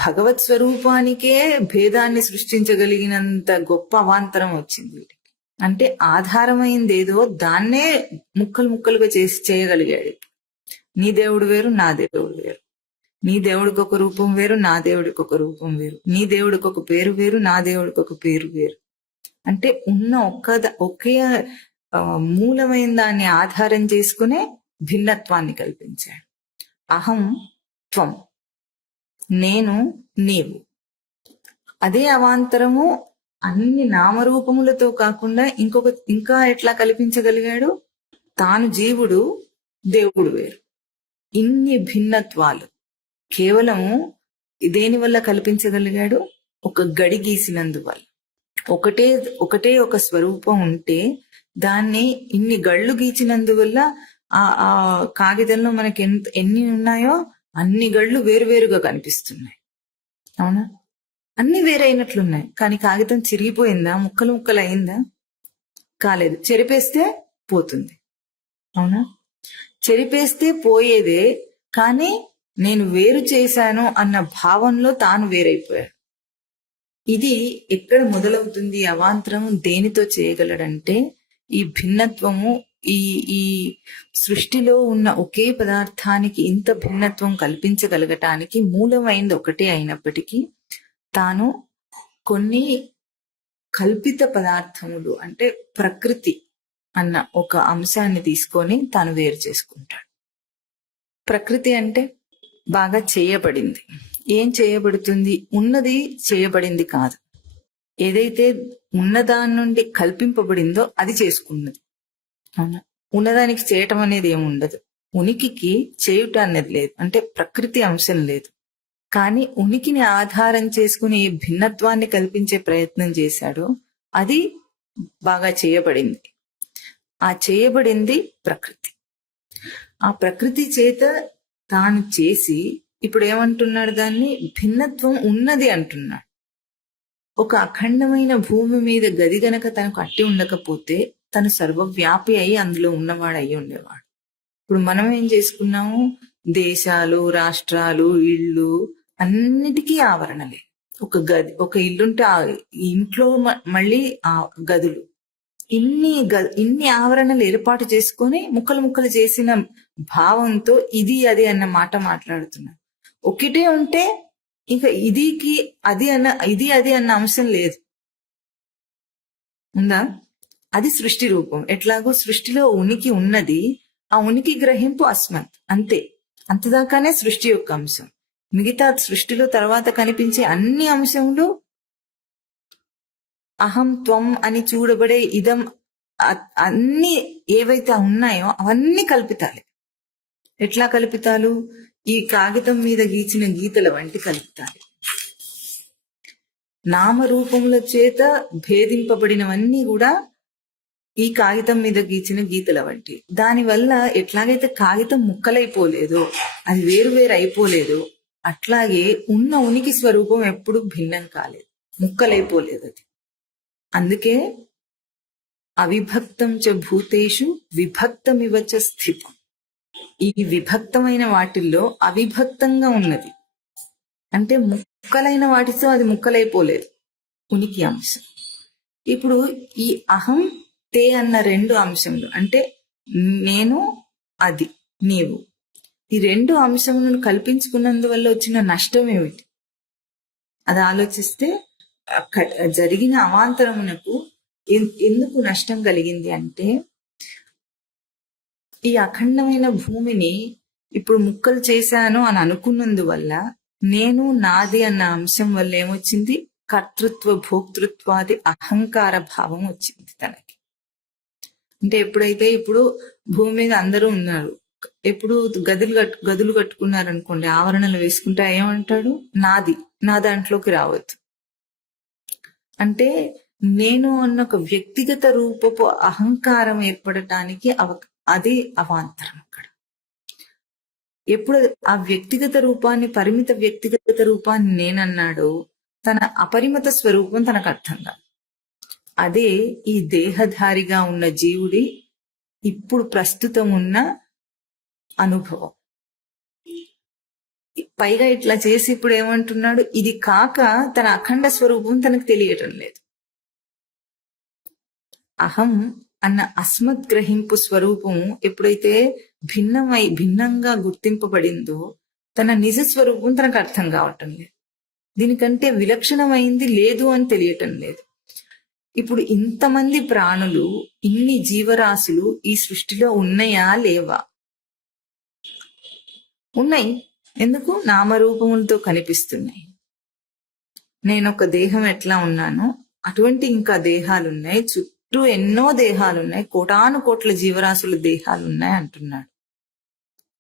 భగవత్ స్వరూపానికే భేదాన్ని సృష్టించగలిగినంత గొప్ప అవాంతరం వచ్చింది వీటికి. అంటే ఆధారమైంది ఏదో దాన్నే ముక్కలు ముక్కలుగా చేసి చేయగలిగాడు. నీ దేవుడు వేరు, నా దేవుడు వేరు. నీ దేవుడికి ఒక రూపం వేరు, నా దేవుడికి ఒక రూపం వేరు. నీ దేవుడికి ఒక పేరు వేరు, నా దేవుడికి ఒక పేరు వేరు. అంటే ఉన్న ఒకే మూలమైన దాన్ని ఆధారం చేసుకునే భిన్నత్వాన్ని కల్పించాడు. అహం త్వం, నేను నీవు. అదే అవాంతరము అన్ని నామరూపములతో కాకుండా ఇంకా ఎట్లా కల్పించగలిగాడు? తాను జీవుడు, దేవుడు వేరు. ఇన్ని భిన్నత్వాలు కేవలము దేని వల్ల కల్పించగలిగాడు? ఒక గడి గీసినందువల్ల. ఒకటే ఒకటే ఒక స్వరూపం ఉంటే దాన్ని ఇన్ని గళ్ళు గీచినందువల్ల ఆ కాగితంలో మనకి ఎన్ని ఉన్నాయో అన్ని గళ్ళు వేరువేరుగా కనిపిస్తున్నాయి. అవునా? అన్ని వేరైనట్లున్నాయి. కానీ కాగితం చిరిగిపోయిందా? ముక్కలు ముక్కలు అయిందా? కాలేదు. చెరిపేస్తే పోతుంది. అవునా? చెరిపేస్తే పోయేదే, కానీ నేను వేరు చేశాను అన్న భావంలో తాను వేరైపోయాడు. ఇది ఎక్కడ మొదలవుతుంది? అవాంతరము దేనితో చేయగలడంటే ఈ భిన్నత్వము, ఈ ఈ సృష్టిలో ఉన్న ఒకే పదార్థానికి ఇంత భిన్నత్వం కల్పించగలగటానికి మూలమైంది ఒకటే అయినప్పటికీ తాను కొన్ని కల్పిత పదార్థములు అంటే ప్రకృతి అన్న ఒక అంశాన్ని తీసుకొని తాను వేరు చేసుకుంటాడు. ప్రకృతి అంటే బాగా చేయబడింది. ఏం చేయబడుతుంది? ఉన్నది చేయబడింది కాదు. ఏదైతే ఉన్నదాని నుండి కల్పింపబడిందో అది చేసుకున్నది. అవునా? ఉన్నదానికి చేయటం అనేది ఏమి ఉండదు. ఉనికికి చేయుట అనేది లేదు, అంటే ప్రకృతి అంశం లేదు. కానీ ఉనికిని ఆధారం చేసుకుని ఏ భిన్నత్వాన్ని కల్పించే ప్రయత్నం చేశాడో అది బాగా చేయబడింది. ఆ చేయబడింది ప్రకృతి. ఆ ప్రకృతి చేత తాను చేసి ఇప్పుడు ఏమంటున్నాడు? దాన్ని భిన్నత్వం ఉన్నది అంటున్నాడు. ఒక అఖండమైన భూమి మీద గది గనక తనకు అట్టి ఉండకపోతే తను సర్వవ్యాపి అయి అందులో ఉన్నవాడు అయి ఉండేవాడు. ఇప్పుడు మనం ఏం చేసుకున్నాము? దేశాలు, రాష్ట్రాలు, ఇళ్ళు అన్నిటికీ ఆవరణలే. ఒక గది, ఒక ఇల్లుంటే ఆ ఇంట్లో మళ్ళీ ఆ గదులు, ఇన్ని ఆవరణలు ఏర్పాటు చేసుకొని ముక్కలు ముక్కలు చేసిన భావంతో ఇది అది అన్న మాట మాట్లాడుతున్నాం. ఒకటే ఉంటే ఇంకా ఇది అది అన్న అంశం లేదు. ఉందా? అది సృష్టి రూపం. ఎట్లాగో సృష్టిలో ఉనికి ఉన్నది, ఆ ఉనికి గ్రహింపు అస్మత్, అంతే. అంతదాకానే సృష్టి యొక్క అంశం. మిగతా సృష్టిలో తర్వాత కనిపించే అన్ని అంశములు అహం త్వం అని చూడబడే ఇదం అన్ని ఏవైతే ఉన్నాయో అవన్నీ కల్పితాలే. ఎట్లా కల్పితాలు? ఈ కాగితం మీద గీచిన గీతల వంటి కల్పితాలు. నామరూపముల చేత భేదింపబడినవన్నీ కూడా ఈ కాగితం మీద గీచిన గీతల వంటి. దానివల్ల ఎట్లాగైతే కాగితం ముక్కలైపోలేదో, అది వేరు వేరు అయిపోలేదు, అట్లాగే ఉన్న ఉనికి స్వరూపం ఎప్పుడు భిన్నం కాలేదు, ముక్కలైపోలేదు అది. అందుకే అవిభక్తం చ భూతేషు విభక్తమివ చ స్థితం. ఈ విభక్తమైన వాటిల్లో అవిభక్తంగా ఉన్నది, అంటే ముక్కలైన వాటితో అది ముక్కలైపోలేదు, ఉనికి అంశం. ఇప్పుడు ఈ అహం తే అన్న రెండు అంశములు, అంటే నేను, అది, నీవు, ఈ రెండు అంశములను కల్పించుకున్నందువల్ల వచ్చిన నష్టం ఏమిటి? అది ఆలోచిస్తే జరిగిన అవాంతరమునకు ఎందుకు నష్టం కలిగింది అంటే, ఈ అఖండమైన భూమిని ఇప్పుడు ముక్కలు చేశాను అని అనుకున్నందువల్ల నేను, నాది అన్న అంశం వల్ల ఏమొచ్చింది? కర్తృత్వ భోక్తృత్వాది అహంకార భావం వచ్చింది తనకి. అంటే ఎప్పుడైతే ఇప్పుడు భూమి మీద అందరూ ఉన్నారు, ఎప్పుడు గదులు కట్టుకున్నారు అనుకోండి, ఆవరణలు వేసుకుంటే ఏమంటాడు? నాది, నా దాంట్లోకి రావద్దు. అంటే నేను అన్న ఒక వ్యక్తిగత రూపపు అహంకారం ఏర్పడటానికి అది అవాంతరం. అక్కడ ఎప్పుడు ఆ వ్యక్తిగత రూపాన్ని, పరిమిత వ్యక్తిగత రూపాన్ని నేనన్నాడో తన అపరిమిత స్వరూపం తనకు అర్థం కాదు. అదే ఈ దేహధారిగా ఉన్న జీవుడి ఇప్పుడు ప్రస్తుతం ఉన్న అనుభవం. పైగా ఇట్లా చేసి ఇప్పుడు ఏమంటున్నాడు? ఇది కాక తన అఖండ స్వరూపం తనకు తెలియటం లేదు. అహం అన్న అస్మత్ గ్రహింపు స్వరూపం ఎప్పుడైతే భిన్నంగా గుర్తింపబడిందో తన నిజ స్వరూపం తనకు అర్థం కావటం లేదు. దీనికంటే విలక్షణమైంది లేదు అని తెలియటం లేదు. ఇప్పుడు ఇంతమంది ప్రాణులు, ఇన్ని జీవరాశులు ఈ సృష్టిలో ఉన్నాయా లేవా? ఉన్నాయి. ఎందుకు? నామరూపములతో కనిపిస్తున్నాయి. నేను ఒక దేహం ఎట్లా ఉన్నానో అటువంటి ఇంకా దేహాలున్నాయి, చుట్టూ ఎన్నో దేహాలు ఉన్నాయి, కోటాను కోట్ల జీవరాశుల దేహాలు ఉన్నాయి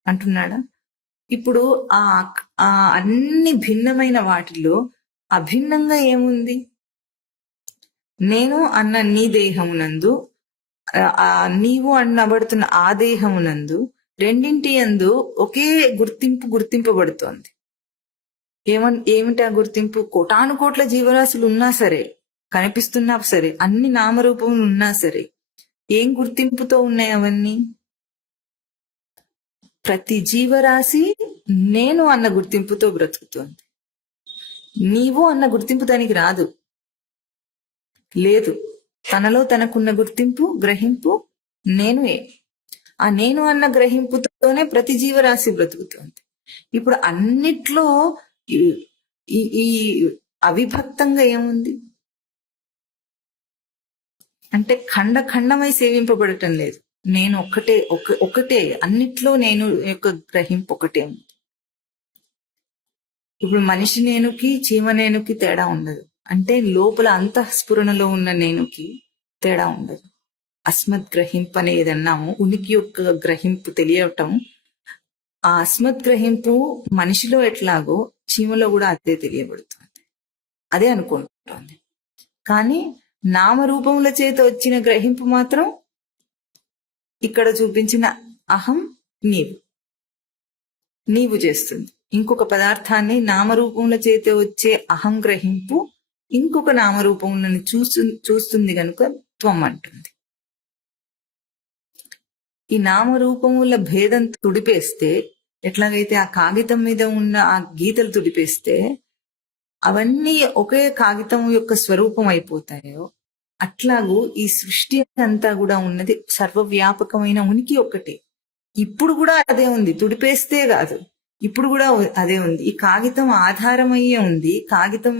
అంటున్నాడా? ఇప్పుడు ఆ ఆ అన్ని భిన్నమైన వాటిలో అభిన్నంగా ఏముంది? నేను అన్న నీ దేహమునందు, నీవు అనబడుతున్న ఆ దేహమునందు, రెండింటి యందు ఒకే గుర్తింపబడుతోంది. ఏమిటి ఆ గుర్తింపు? కోటాను కోట్ల జీవరాశులు ఉన్నా సరే, కనిపిస్తున్నా సరే, అన్ని నామరూపములు ఉన్నా సరే, ఏం గుర్తింపుతో ఉన్నాయి అవన్నీ? ప్రతి జీవరాశి నేను అన్న గుర్తింపుతో బ్రతుకుతోంది. నీవు అన్న గుర్తింపు దానికి రాదు, లేదు. తనలో తనకున్న గుర్తింపు, గ్రహింపు నేనుయే. ఆ నేను అన్న గ్రహింపుతోనే ప్రతి జీవరాశి బ్రతుకుతోంది. ఇప్పుడు అన్నిట్లో ఈ అవిభక్తంగా ఏముంది అంటే ఖండమై సేవింపబడటం లేదు. నేను ఒకటే అన్నిట్లో నేను యొక్క గ్రహింపు ఒకటే ఉంది. ఇప్పుడు మనిషి నేనుకి చీమ నేనుకి తేడా ఉండదు. అంటే లోపల అంతఃస్ఫురణలో ఉన్న నేనుకి తేడా ఉండదు. అస్మత్ గ్రహింపు అని ఏదన్నాము, ఉనికి యొక్క గ్రహింపు తెలియటం. ఆ అస్మత్ గ్రహింపు మనిషిలో ఎట్లాగో చీమలో కూడా అదే తెలియబడుతుంది, అదే అనుకుంటుంది. కానీ నామరూపముల చేత వచ్చిన గ్రహింపు మాత్రం ఇక్కడ చూపించిన అహం నీవు చేస్తుంది. ఇంకొక పదార్థాన్ని నామరూపముల చేత వచ్చే అహం గ్రహింపు ఇంకొక నామరూపములను చూస్తుంది కనుక త్వం అంటుంది. ఈ నామరూపముల భేదం తుడిపేస్తే, ఎట్లాగైతే ఆ కాగితం మీద ఉన్న ఆ గీతలు తుడిపేస్తే అవన్నీ ఒకే కాగితం యొక్క స్వరూపం అయిపోతాయో, అట్లాగూ ఈ సృష్టి అంతా కూడా ఉన్నది సర్వవ్యాపకమైన ఉనికి ఒక్కటే. ఇప్పుడు కూడా అదే ఉంది, తుడిపేస్తే కాదు, ఇప్పుడు కూడా అదే ఉంది. ఈ కాగితం ఆధారమయ్యే ఉంది. కాగితం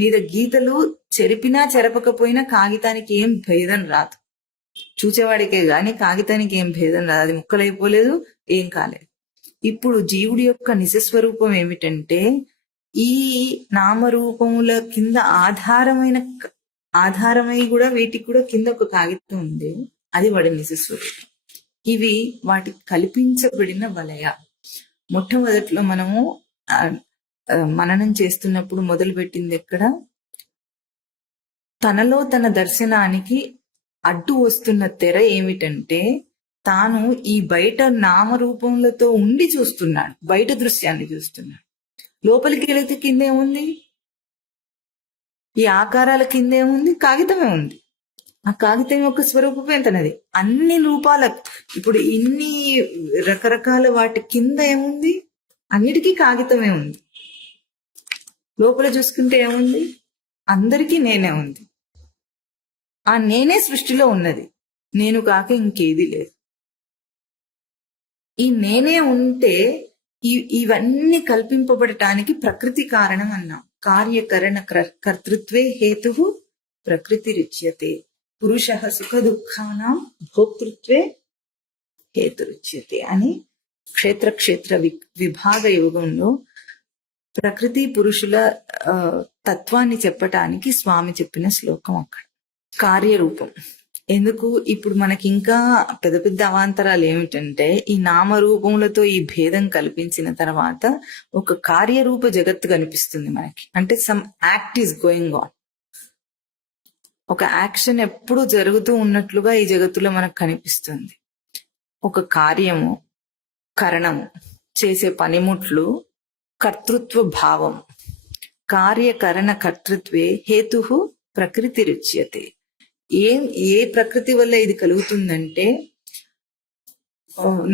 మీద గీతలు చెరిపినా చెరపకపోయినా కాగితానికి ఏం భేదం రాదు. చూచేవాడికే గాని కాగితానికి ఏం భేదం రాదు. అది ముక్కలైపోలేదు, ఏం కాలేదు. ఇప్పుడు జీవుడి యొక్క నిజస్వరూపం ఏమిటంటే, ఈ నామరూపముల కింద ఆధారమై కూడా వీటికి కూడా కింద ఒక కాగితం ఉంది, అది వాడి నిజస్వరూపం. ఇవి వాటికి కల్పించబడిన వలయ. మొట్టమొదట్లో మనము మననం చేస్తున్నప్పుడు మొదలుపెట్టింది ఎక్కడ? తనలో తన దర్శనానికి అడ్డు వస్తున్న తెర ఏమిటంటే, తాను ఈ బయట నామరూపములతో ఉండి చూస్తున్నాడు, బయట దృశ్యాన్ని చూస్తున్నాడు. లోపలికి వెళితే కిందేముంది? ఈ ఆకారాల కిందేముంది? కాగితమే ఉంది. ఆ కాగితం యొక్క స్వరూపమే తనది. అన్ని రూపాల, ఇప్పుడు ఇన్ని రకరకాల వాటి కింద ఏముంది? అన్నిటికీ కాగితమే ఉంది. లోపల చూసుకుంటే ఏముంది? అందరికీ నేనే ఉంది. ఆ నేనే సృష్టిలో ఉన్నది, నేను కాక ఇంకేది లేదు. ఈ నేనే ఉంటే ఇవన్నీ కల్పింపబడటానికి ప్రకృతి కారణం అన్నాం. కార్యకరణ కర్తృత్వే హేతు ప్రకృతి రుచ్యతే. పురుష సుఖ దుఃఖానాం భోక్తృత్వే హేతురుచ్యతే అని క్షేత్ర విభాగ యోగంలో ప్రకృతి పురుషుల తత్వాన్ని చెప్పటానికి స్వామి చెప్పిన శ్లోకం అక్కడ. కార్యరూపం ఎందుకు? ఇప్పుడు మనకి ఇంకా పెద్ద పెద్ద అవాంతరాలు ఏమిటంటే, ఈ నామరూపములతో ఈ భేదం కల్పించిన తర్వాత ఒక కార్యరూప జగత్తు కనిపిస్తుంది మనకి. అంటే some act is going on, ఒక యాక్షన్ ఎప్పుడు జరుగుతూ ఉన్నట్లుగా ఈ జగత్తులో మనకు కనిపిస్తుంది. ఒక కార్యము, కరణము, చేసే పనిముట్లు, కర్తృత్వ భావం. కార్యకరణ కర్తృత్వే హేతు ప్రకృతి రుచ్యతే. ఏ ప్రకృతి వల్ల ఇది కలుగుతుందంటే,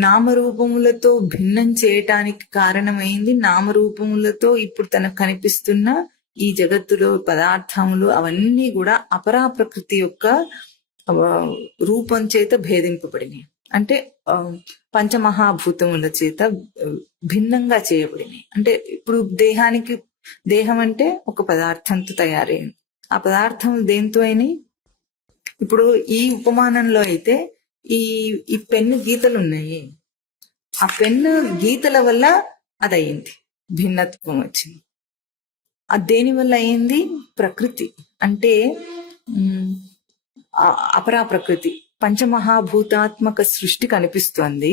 నామరూపములతో భిన్నం చేయటానికి కారణమైంది నామరూపములతో ఇప్పుడు తనకు కనిపిస్తున్న ఈ జగత్తులో పదార్థములు అవన్నీ కూడా అపరా ప్రకృతి యొక్క రూపం చేత భేదింపబడినాయి. అంటే పంచమహాభూతముల చేత భిన్నంగా చేయబడినాయి. అంటే ఇప్పుడు దేహం అంటే ఒక పదార్థంతో తయారైంది. ఆ పదార్థం దేంతో అయినాయి? ఇప్పుడు ఈ ఉపమానంలో అయితే ఈ పెన్ను గీతలు ఉన్నాయి. ఆ పెన్ను గీతల వల్ల అది అయింది, భిన్నత్వం వచ్చింది. అది దేని వల్ల అయింది? ప్రకృతి. అంటే అపరా ప్రకృతి పంచమహాభూతాత్మక సృష్టి కనిపిస్తోంది.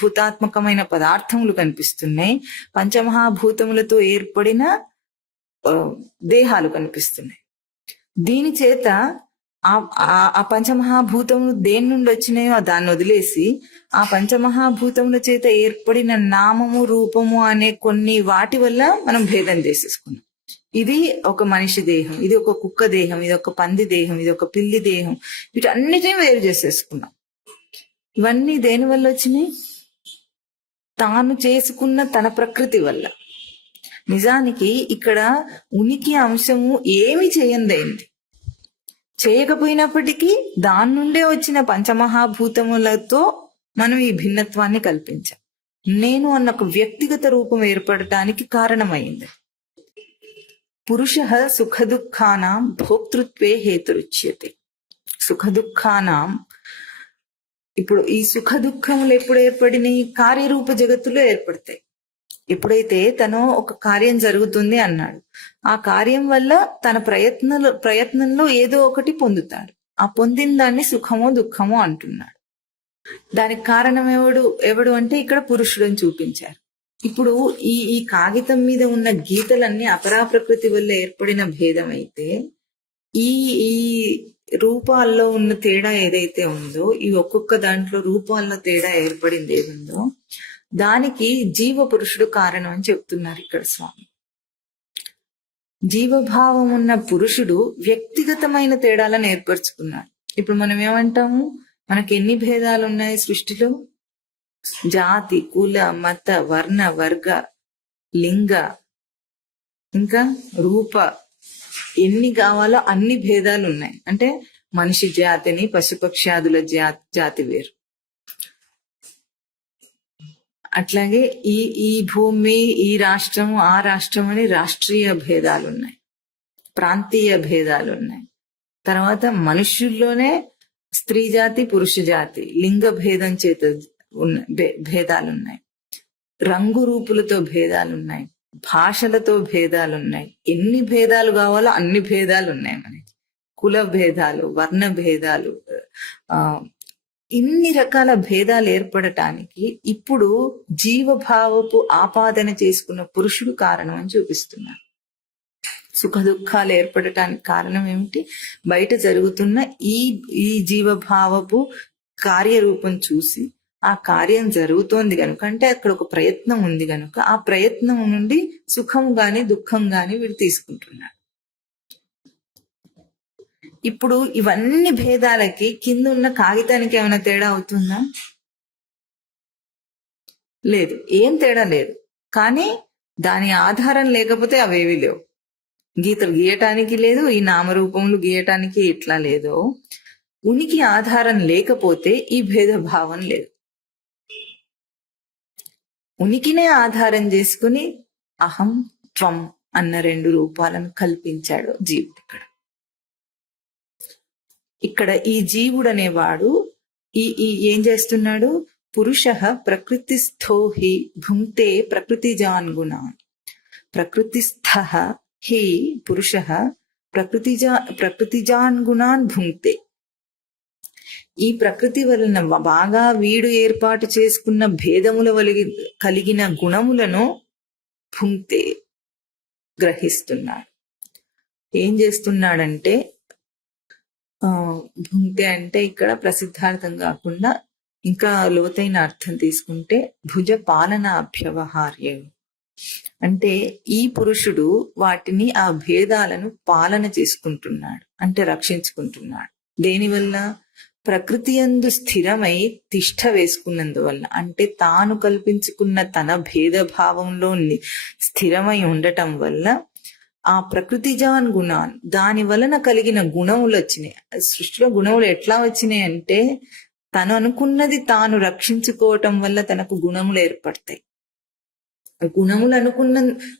భూతాత్మకమైన పదార్థములు కనిపిస్తున్నాయి. పంచమహాభూతములతో ఏర్పడిన దేహాలు కనిపిస్తున్నాయి. దీని చేత ఆ పంచమహాభూతములు దేని నుండి వచ్చినాయో దాన్ని వదిలేసి ఆ పంచమహాభూతముల చేత ఏర్పడిన నామము రూపము అనే కొన్ని వాటి వల్ల మనం భేదం చేసేసుకున్నాం. ఇది ఒక మనిషి దేహం, ఇది ఒక కుక్క దేహం, ఇది ఒక పంది దేహం, ఇది ఒక పిల్లి దేహం, వీటన్నిటిని వేరు చేసేసుకున్నాం. ఇవన్నీ దేని వల్ల వచ్చినాయి? తాను చేసుకున్న తన ప్రకృతి వల్ల. నిజానికి ఇక్కడ ఉనికి అంశము ఏమి చేయందైంది. చేయకపోయినప్పటికీ దాని నుండే వచ్చిన పంచమహాభూతములతో మనం ఈ భిన్నత్వాన్ని కల్పించాం. నేను అన్న ఒక వ్యక్తిగత రూపం ఏర్పడటానికి కారణమైంది. పురుష సుఖదుఖానాం భోక్తృత్వే హేతురుచ్యతే. సుఖదుఖానాం, ఇప్పుడు ఈ సుఖ దుఃఖములు ఎప్పుడు ఏర్పడినాయి? కార్యరూప జగత్తులో ఏర్పడతాయి. ఎప్పుడైతే తను ఒక కార్యం జరుగుతుంది అన్నాడు, ఆ కార్యం వల్ల తన ప్రయత్నంలో ఏదో ఒకటి పొందుతాడు. ఆ పొందిన దాన్ని సుఖమో దుఃఖమో అంటున్నాడు. దానికి కారణం ఎవడు అంటే ఇక్కడ పురుషుడని చూపించారు. ఇప్పుడు ఈ కాగితం మీద ఉన్న గీతలన్నీ అపరా ప్రకృతి వల్ల ఏర్పడిన భేదం అయితే, ఈ రూపాల్లో ఉన్న తేడా ఏదైతే ఉందో, ఈ ఒక్కొక్క దాంట్లో రూపాల్లో తేడా ఏర్పడింది ఏదుందో, దానికి జీవ పురుషుడు కారణం అని చెప్తున్నారు ఇక్కడ స్వామి. జీవభావం ఉన్న పురుషుడు వ్యక్తిగతమైన తేడాలను ఏర్పరచుకున్నాడు. ఇప్పుడు మనం ఏమంటాము? మనకి ఎన్ని భేదాలు ఉన్నాయి సృష్టిలో? జాతి, కుల, మత, వర్ణ, వర్గ, లింగ, ఇంకా రూప, ఎన్ని కావాలో అన్ని భేదాలు ఉన్నాయి. అంటే మనిషి జాతిని పశుపక్షాదుల జాతి వేరు. అట్లాగే ఈ భూమి, ఈ రాష్ట్రము, ఆ రాష్ట్రం అని రాష్ట్రీయ భేదాలు ఉన్నాయి, ప్రాంతీయ భేదాలు ఉన్నాయి. తర్వాత మనుష్యుల్లోనే స్త్రీ జాతి, పురుష జాతి, లింగ భేదం చేత భేదాలున్నాయి. రంగు రూపులతో భేదాలున్నాయి, భాషలతో భేదాలున్నాయి. ఎన్ని భేదాలు కావాలో అన్ని భేదాలు ఉన్నాయి మనకి. కుల భేదాలు, వర్ణ భేదాలు, ఇన్ని రకాల భేదాలు ఏర్పడటానికి ఇప్పుడు జీవభావపు ఆపాదన చేసుకున్న పురుషుడు కారణం అని చూపిస్తున్నారు. సుఖ దుఃఖాలు ఏర్పడటానికి కారణం ఏమిటి? బయట జరుగుతున్న ఈ జీవభావపు కార్యరూపం చూసి ఆ కార్యం జరుగుతోంది కనుక, అంటే అక్కడ ఒక ప్రయత్నం ఉంది కనుక, ఆ ప్రయత్నం నుండి సుఖం గాని దుఃఖం గాని వీడు తీసుకుంటున్నాడు. ఇప్పుడు ఇవన్నీ భేదాలకి కింద ఉన్న కాగితానికి ఏమైనా తేడా అవుతుందా? లేదు, ఏం తేడా లేదు. కానీ దాని ఆధారం లేకపోతే అవేవి లేవు. గీతలు గీయటానికి లేదు, ఈ నామరూపములు గీయటానికి ఇట్లా లేదో, ఉనికి ఆధారం లేకపోతే ఈ భేదభావం లేదు. ఉనికినే ఆధారం చేసుకుని అహం, త్వం అన్న రెండు రూపాలను కల్పించాడు జీవుడు. ఇక్కడ ఈ జీవుడు అనేవాడు ఏం చేస్తున్నాడు? పురుష ప్రకృతిస్థో హి భుంక్తే ప్రకృతిజాన్గుణాన్. ప్రకృతిస్థ హి పురుష ప్రకృతిజాన్గుణాన్ భుంక్తే. ఈ ప్రకృతి వలన బాగా వీడు ఏర్పాటు చేసుకున్న భేదముల కలిగిన గుణములను భుంక్తే గ్రహిస్తున్నాడు. ఏం చేస్తున్నాడంటే, భుంక్తే అంటే ఇక్కడ ప్రసిద్ధార్థం కాకుండా ఇంకా లోతైన అర్థం తీసుకుంటే భుజ పాలన అభ్యవహార్యం. అంటే ఈ పురుషుడు వాటిని, ఆ భేదాలను పాలన చేసుకుంటున్నాడు, అంటే రక్షించుకుంటున్నాడు. దేనివల్ల? ప్రకృతి యందు స్థిరమై తిష్ట వేసుకున్నందువల్ల. అంటే తాను కల్పించుకున్న తన భేదభావంలో స్థిరమై ఉండటం వల్ల ఆ ప్రకృతిజాన్ గుణాన్, దాని వలన కలిగిన గుణములు వచ్చినాయి. సృష్టిలో గుణములు ఎట్లా వచ్చినాయి అంటే, తను అనుకున్నది తాను రక్షించుకోవటం వల్ల తనకు గుణములు ఏర్పడతాయి.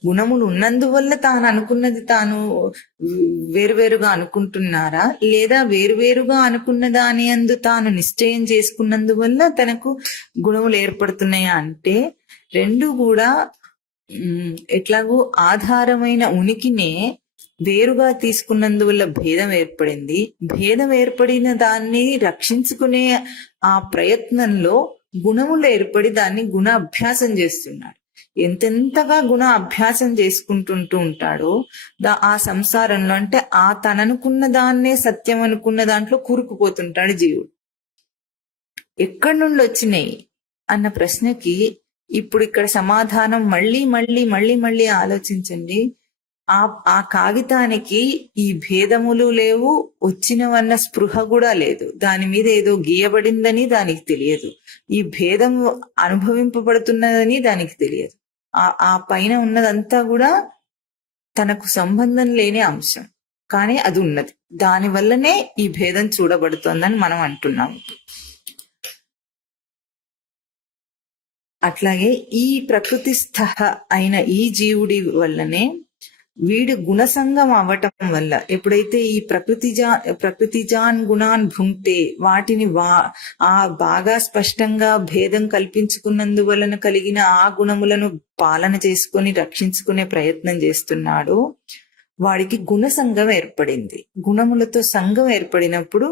గుణములు ఉన్నందువల్ల తాను అనుకున్నది తాను వేరువేరుగా అనుకుంటున్నారా, లేదా వేరువేరుగా అనుకున్న దాని అందు తాను నిశ్చయం చేసుకున్నందువల్ల తనకు గుణములు ఏర్పడుతున్నాయా అంటే, రెండు కూడా ఎట్లాగో ఆధారమైన ఉనికినే వేరుగా తీసుకున్నందువల్ల భేదం ఏర్పడింది. భేదం ఏర్పడిన దాన్ని రక్షించుకునే ఆ ప్రయత్నంలో గుణములు ఏర్పడి దాన్ని గుణ అభ్యాసం చేస్తున్నాడు. ఎంతెంతగా గుణ అభ్యాసం చేసుకుంటుంటూ ఉంటాడో ఆ సంసారంలో, అంటే ఆ తననుకున్న దాన్నే సత్యం అనుకున్న దాంట్లో కూరుకుపోతుంటాడు జీవుడు. ఎక్కడి నుండి వచ్చినాయి అన్న ప్రశ్నకి ఇప్పుడు ఇక్కడ సమాధానం మళ్ళీ మళ్ళీ మళ్ళీ మళ్ళీ ఆలోచించండి. ఆ కాగితానికి ఈ భేదములు లేవు, వచ్చినవన్న స్పృహ కూడా లేదు. దాని మీద ఏదో గీయబడిందని దానికి తెలియదు. ఈ భేదము అనుభవింపబడుతున్నదని దానికి తెలియదు. ఆ పైన ఉన్నదంతా కూడా తనకు సంబంధం లేని అంశం, కానీ అది ఉన్నది. దాని వల్లనే ఈ భేదం చూడబడుతోందని మనం అంటున్నాము. అట్లాగే ఈ ప్రకృతిస్థ అయిన ఈ జీవుడి వల్లనే వీడు గుణసంగం అవ్వటం వల్ల, ఎప్పుడైతే ఈ ప్రకృతిజాన్ గుణాన్ భుంక్తే, వాటిని బాగా స్పష్టంగా భేదం కల్పించుకున్నందువలన కలిగిన ఆ గుణములను పాలన చేసుకొని రక్షించుకునే ప్రయత్నం చేస్తున్నాడు. వాడికి గుణసంగం ఏర్పడింది. గుణములతో సంఘం ఏర్పడినప్పుడు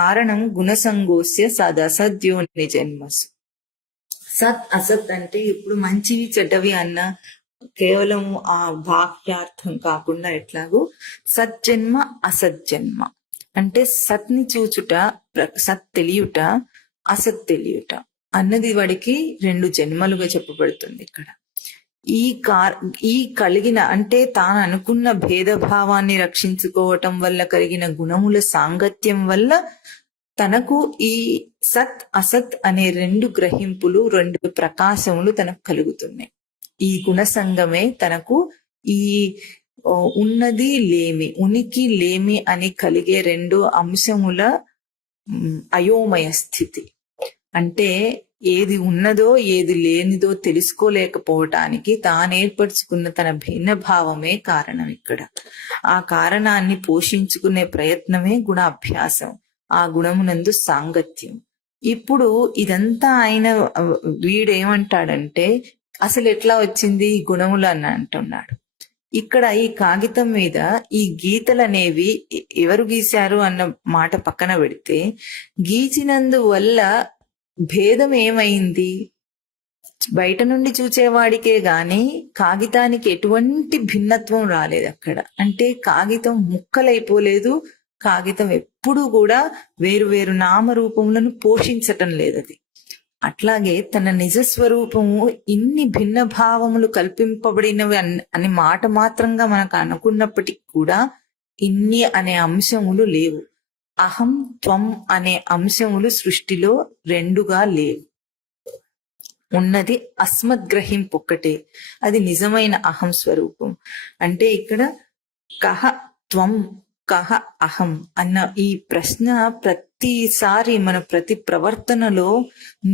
కారణం గుణసంగోస్య సదసద్యోని జన్మసు. సత్ అసత్ అంటే ఇప్పుడు మంచివి చెడ్డవి అన్న కేవలం ఆ వాక్యార్థం కాకుండా ఎట్లాగో సజ్జన్మ అసజ్జన్మ అంటే సత్ని చూచుట, సత్ తెలియుట, అసత్ తెలియుట అన్నది వాడికి 2 జన్మలుగా చెప్పబడుతుంది ఇక్కడ. ఈ కలిగిన అంటే తాను అనుకున్న భేదభావాన్ని రక్షించుకోవటం వల్ల కలిగిన గుణముల సాంగత్యం వల్ల తనకు ఈ సత్ అసత్ అనే 2 గ్రహింపులు, 2 ప్రకాశములు తనకు కలుగుతున్నాయి. ఈ గుణసంగమే తనకు ఈ ఉన్నది లేమి, ఉనికి లేమి అని కలిగే 2 అంశముల అయోమయ స్థితి. అంటే ఏది ఉన్నదో ఏది లేనిదో తెలుసుకోలేకపోవటానికి తానేర్పరచుకున్న తన భిన్న భావమే కారణం. ఇక్కడ ఆ కారణాన్ని పోషించుకునే ప్రయత్నమే గుణ అభ్యాసం, ఆ గుణమునందు సాంగత్యం. ఇప్పుడు ఇదంతా ఆయన వీడేమంటాడంటే అసలు ఎట్లా వచ్చింది ఈ గుణములు అని అంటున్నాడు. ఇక్కడ ఈ కాగితం మీద ఈ గీతలు అనేవి ఎవరు గీశారు అన్న మాట పక్కన పెడితే, గీచినందువల్ల భేదం ఏమైంది? బయట నుండి చూచేవాడికే గాని కాగితానికి ఎటువంటి భిన్నత్వం రాలేదు అక్కడ. అంటే కాగితం ముక్కలైపోలేదు, కాగితం ఎప్పుడూ కూడా వేరు వేరు నామరూపములను పోషించటం లేదు. అది అట్లాగే తన నిజస్వరూపము ఇన్ని భిన్న భావములు కల్పింపబడినవి అని మాట మాత్రంగా మనకు అనుకున్నప్పటికీ కూడా ఇన్ని అనే అంశములు లేవు. అహం త్వం అనే అంశములు సృష్టిలో 2గా లేవు. ఉన్నది అస్మద్గ్రహింపు ఒక్కటే, అది నిజమైన అహం స్వరూపం. అంటే ఇక్కడ కహ త్వం కహ అహం అన్న ఈ ప్రశ్న ప్రతిసారి మన ప్రతి ప్రవర్తనలో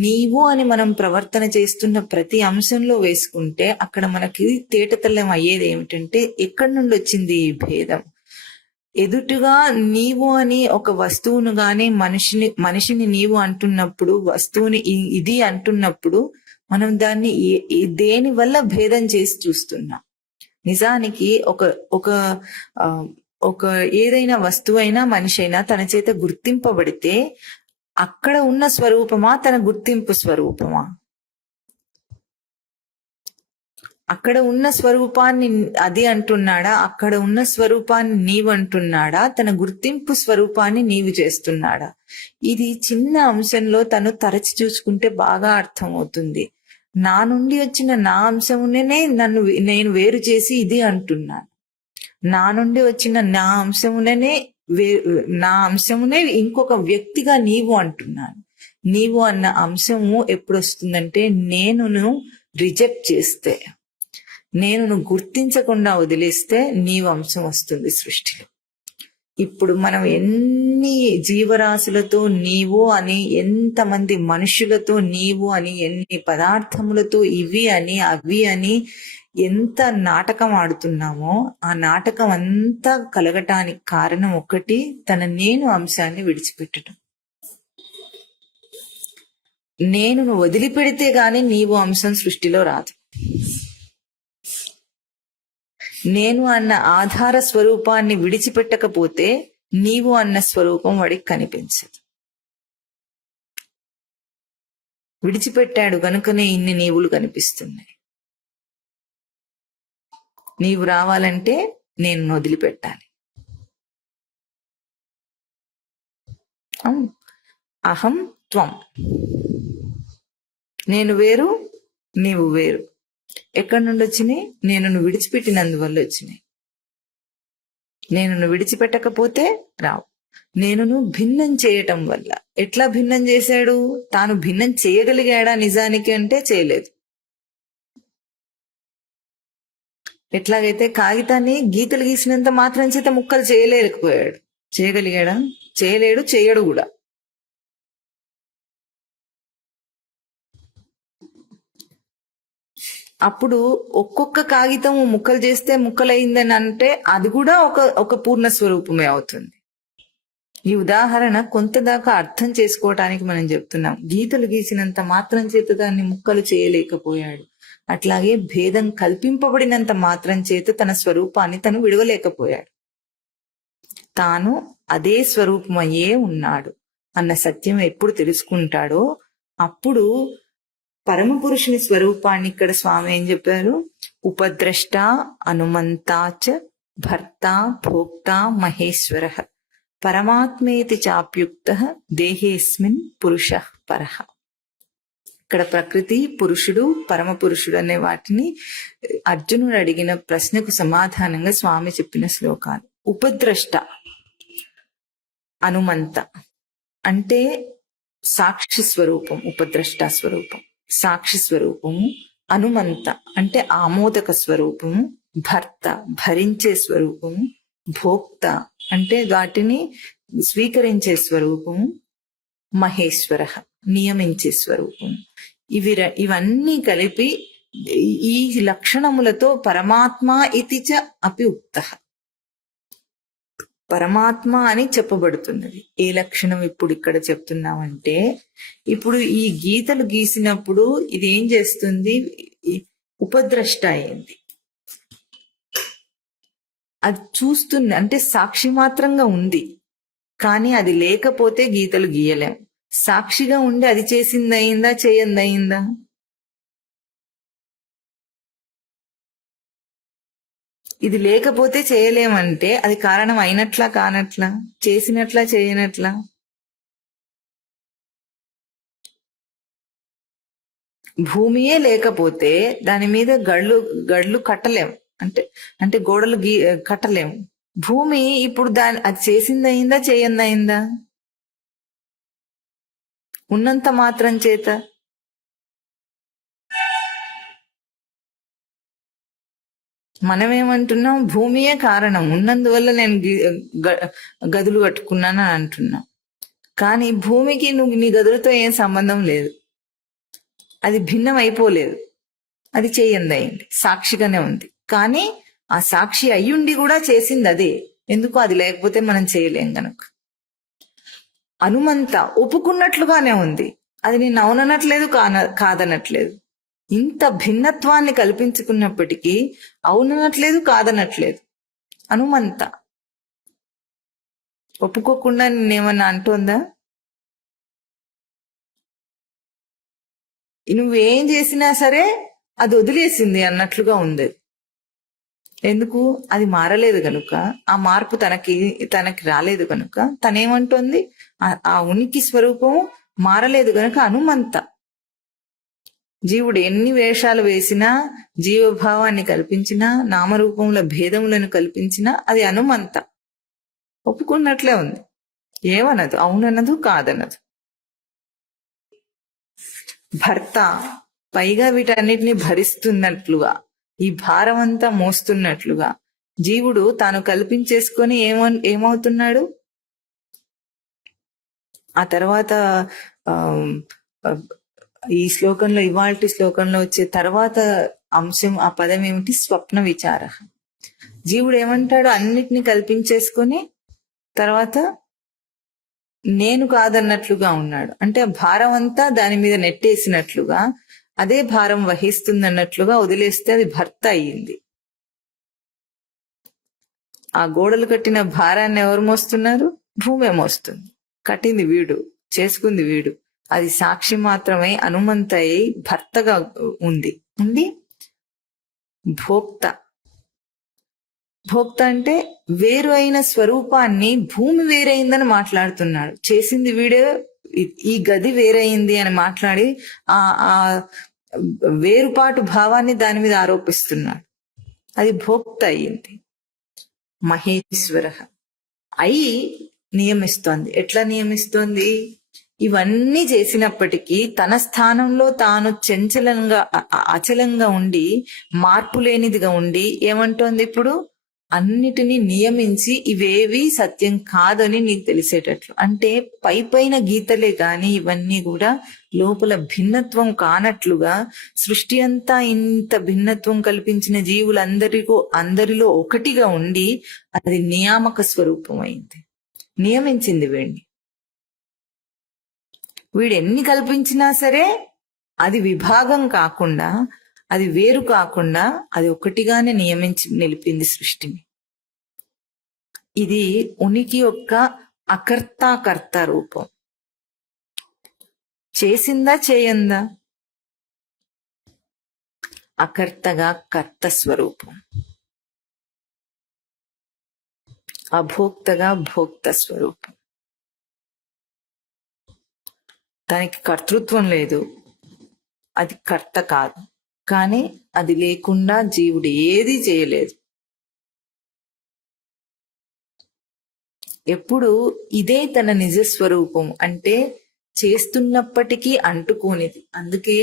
నీవు అని మనం ప్రవర్తన చేస్తున్న ప్రతి అంశంలో వేసుకుంటే అక్కడ మనకి తేటతెల్లం అయ్యేది ఏమిటంటే ఎక్కడి నుండి వచ్చింది ఈ భేదం. ఎదుటిగా నీవు అని ఒక వస్తువును గాని మనిషిని నీవు అంటున్నప్పుడు, వస్తువుని ఇది అంటున్నప్పుడు మనం దాన్ని దేని వల్ల భేదం చేసి చూస్తున్నాం. నిజానికి ఒక ఏదైనా వస్తువైనా మనిషి అయినా తన చేత గుర్తింపబడితే అక్కడ ఉన్న స్వరూపమా తన గుర్తింపు స్వరూపమా? అక్కడ ఉన్న స్వరూపాన్ని అది అంటున్నాడా? అక్కడ ఉన్న స్వరూపాన్ని నీవు అంటున్నాడా? తన గుర్తింపు స్వరూపాన్ని నీవు చేస్తున్నాడా? ఇది చిన్న అంశంలో తను తరచి చూసుకుంటే బాగా అర్థమవుతుంది. నా నుండి వచ్చిన నా అంశమునే నేను వేరు చేసి ఇది అంటున్నాను. నా నుండి వచ్చిన నా అంశమునే ఇంకొక వ్యక్తిగా నీవు అంటున్నాను. నీవు అన్న అంశము ఎప్పుడు వస్తుందంటే నేనును రిజెక్ట్ చేస్తే, నేను గుర్తించకుండా వదిలేస్తే నీవు అంశం వస్తుంది సృష్టిలో. ఇప్పుడు మనం ఎన్ని జీవరాశులతో నీవు అని, ఎంతమంది మనుషులతో నీవు అని, ఎన్ని పదార్థములతో ఇవి అని అవి అని ఎంత నాటకం ఆడుతున్నామో ఆ నాటకం అంతా కలగటానికి కారణం ఒకటి, తన నేను అంశాన్ని విడిచిపెట్టడం. నేను వదిలిపెడితే గాని నీవు అంశం సృష్టిలో రాదు. నేను అన్న ఆధార స్వరూపాన్ని విడిచిపెట్టకపోతే నీవు అన్న స్వరూపం వాడికి కనిపించదు. విడిచిపెట్టాడు గనుకనే ఇన్ని నీవులు కనిపిస్తున్నాయి. నీవు రావాలంటే నేను వదిలిపెట్టాలి. అహం త్వం, నేను వేరు నీవు వేరు. ఎక్కడి నుండి వచ్చినాయి? నేను నువ్వు విడిచిపెట్టినందువల్ల వచ్చినాయి. నేను నువ్వు విడిచిపెట్టకపోతే రావు. నేను నువ్వు భిన్నం చేయటం వల్ల. ఎట్లా భిన్నం చేశాడు? తాను భిన్నం చేయగలిగాడా నిజానికి అంటే చేయలేదు. ఎట్లాగైతే కాగితాన్ని గీతలు గీసినంత మాత్రం చేత ముక్కలు చేయలేకపోయాడు. చేయగలిగాడా? చేయలేడు, చేయడు కూడా. అప్పుడు ఒక్కొక్క కాగితం ముక్కలు చేస్తే ముక్కలైందని అంటే అది కూడా ఒక పూర్ణ స్వరూపమే అవుతుంది. ఈ ఉదాహరణ కొంత దాకా అర్థం చేసుకోవటానికి మనం చెప్తున్నాం. గీతలు గీసినంత మాత్రం చేత దాన్ని ముక్కలు చేయలేకపోయాడు. అట్లాగే భేదం కల్పింపబడినంత మాత్రం చేత తన స్వరూపాన్ని తను విడవలేకపోయాడు. తాను అదే స్వరూపమయ్యే ఉన్నాడు అన్న సత్యం ఎప్పుడు తెలుసుకుంటాడో అప్పుడు పరమ పురుషుని స్వరూపాన్ని ఇక్కడ స్వామి ఏం చెప్పారు? ఉపద్రష్ట అనుమంతాచ భర్త భోక్త మహేశ్వర పరమాత్మేతి చాప్యుక్త దేహేస్మిన్ పురుష పరః. ఇక్కడ ప్రకృతి, పురుషుడు, పరమ పురుషుడు అనే వాటిని అర్జునుడు అడిగిన ప్రశ్నకు సమాధానంగా స్వామి చెప్పిన శ్లోకాలు. ఉపద్రష్ట, అనుమంత అంటే సాక్షి స్వరూపం, ఉపద్రష్ట స్వరూపం సాక్షి స్వరూపము. అనుమంత అంటే ఆమోదక స్వరూపము. భర్త భరించే స్వరూపము. భోక్త అంటే వాటిని స్వీకరించే స్వరూపము. మహేశ్వర నియమించే స్వరూపము. ఇవన్నీ కలిపి ఈ లక్షణములతో పరమాత్మ ఇతి చ అపి ఉక్తః, పరమాత్మ అని చెప్పబడుతున్నది. ఏ లక్షణం ఇప్పుడు ఇక్కడ చెప్తున్నామంటే, ఇప్పుడు ఈ గీతలు గీసినప్పుడు ఇది ఏం చేస్తుంది? ఉపద్రష్ట అయింది. అది చూస్తుంది అంటే సాక్షి మాత్రంగా ఉంది, కానీ అది లేకపోతే గీతలు గీయలేం. సాక్షిగా ఉండి అది చేసింది అయిందా, చేయంది అయిందా? ఇది లేకపోతే చేయలేమంటే అది కారణం అయినట్లా కానట్లా, చేసినట్లా చేయనట్లా? భూమియే లేకపోతే దాని మీద గడ్లు కట్టలేం, అంటే గోడలు కట్టలేము. భూమి ఇప్పుడు అది చేసింది అయిందా, చేయంది అయిందా? ఉన్నంత మాత్రం చేత. మనమేమంటున్నాం? భూమియే కారణం, ఉన్నందువల్ల నేను గదులు కట్టుకున్నాను అని అంటున్నాం. కానీ భూమికి నువ్వు నీ గదులతో ఏం సంబంధం లేదు. అది భిన్నం అయిపోలేదు, అది చేయంది అయింది, సాక్షిగానే ఉంది. కానీ ఆ సాక్షి అయ్యుండి కూడా చేసింది అదే. ఎందుకు? అది లేకపోతే మనం చేయలేం గనక. అనుమంత ఒప్పుకున్నట్లుగానే ఉంది, అది నేను అవుననట్లేదు, కాదనట్లేదు. ఇంత భిన్నత్వాన్ని కల్పించుకున్నప్పటికీ అవుననట్లేదు, కాదనట్లేదు. అనుమంత ఒప్పుకోకుండా నేనేమన్నా అంటోందా? నువ్వేం చేసినా సరే అది వదిలేసింది అన్నట్లుగా ఉంది. ఎందుకు? అది మారలేదు కనుక, ఆ మార్పు తనకి రాలేదు కనుక తనేమంటోంది? ఆ ఉనికి స్వరూపము మారలేదు కనుక అనుమంత. జీవుడు ఎన్ని వేషాలు వేసినా, జీవభావాన్ని కల్పించినా, నామరూపముల భేదములను కల్పించినా అది అనుమంత ఒప్పుకున్నట్లే ఉంది. ఏమనదు, అవునన్నదు, కాదనదు. భర్త పైగా వీటన్నిటిని భరిస్తున్నట్లుగా, ఈ భారం అంతా మోస్తున్నట్లుగా జీవుడు తాను కల్పించేసుకొని ఏమవుతున్నాడు? ఆ తర్వాత ఈ శ్లోకంలో, ఇవాల్టి శ్లోకంలో వచ్చే తర్వాత అంశం, ఆ పదం ఏమిటి? స్వప్న విచార. జీవుడు ఏమంటాడు? అన్నిటిని కల్పించేసుకొని తర్వాత నేను కాదన్నట్లుగా ఉన్నాడు. అంటే భారం అంతా దాని మీద నెట్టేసినట్లుగా, అదే భారం వహిస్తుందన్నట్లుగా వదిలేస్తే అది భర్త అయ్యింది. ఆ గోడలు కట్టిన భారాన్ని ఎవరు మోస్తున్నారు? భూమే మోస్తుంది. కట్టింది వీడు, చేసుకుంది వీడు. అది సాక్షి మాత్రమే అనుమంత అయి భర్తగా ఉండి భోక్త. భోక్త అంటే వేరు అయిన స్వరూపాన్ని, భూమి వేరైందని మాట్లాడుతున్నాడు. చేసింది వీడే, ఈ గది వేరైంది అని మాట్లాడి ఆ ఆ వేరుపాటు భావాన్ని దాని మీద ఆరోపిస్తున్నాడు. అది భోక్త అయ్యింది. మహేశ్వర అయి నియమిస్తోంది. ఎట్లా నియమిస్తోంది? ఇవన్నీ చేసినప్పటికీ తన స్థానంలో తాను చంచలంగా అచలంగా ఉండి, మార్పు లేనిదిగా ఉండి ఏమంటోంది ఇప్పుడు? అన్నిటినీ నియమించి ఇవేవి సత్యం కాదని నీకు తెలిసేటట్లు. అంటే పై పైన గీతలే గాని ఇవన్నీ కూడా లోపల భిన్నత్వం కానట్లుగా, సృష్టి అంతా ఇంత భిన్నత్వం కల్పించిన అందరిలో ఒకటిగా ఉండి అది నియామక స్వరూపమైంది. నియమించింది వీడిని. వీడు ఎన్ని కల్పించినా సరే అది విభాగం కాకుండా, అది వేరు కాకుండా అది ఒకటిగానే నియమించి నిలిపింది సృష్టిని. ఇది ఉనికి యొక్క అకర్తాకర్త రూపం. చేసిందా చేయందా? అకర్తగా కర్త స్వరూపం, అభోక్తగా భోక్త స్వరూపం. దానికి కర్తృత్వం లేదు, అది కర్త కాదు. కానీ అది లేకుండా జీవుడు ఏది చేయలేదు. ఎప్పుడు ఇదే తన నిజస్వరూపం, అంటే చేస్తున్నప్పటికీ అంటుకోనిది. అందుకే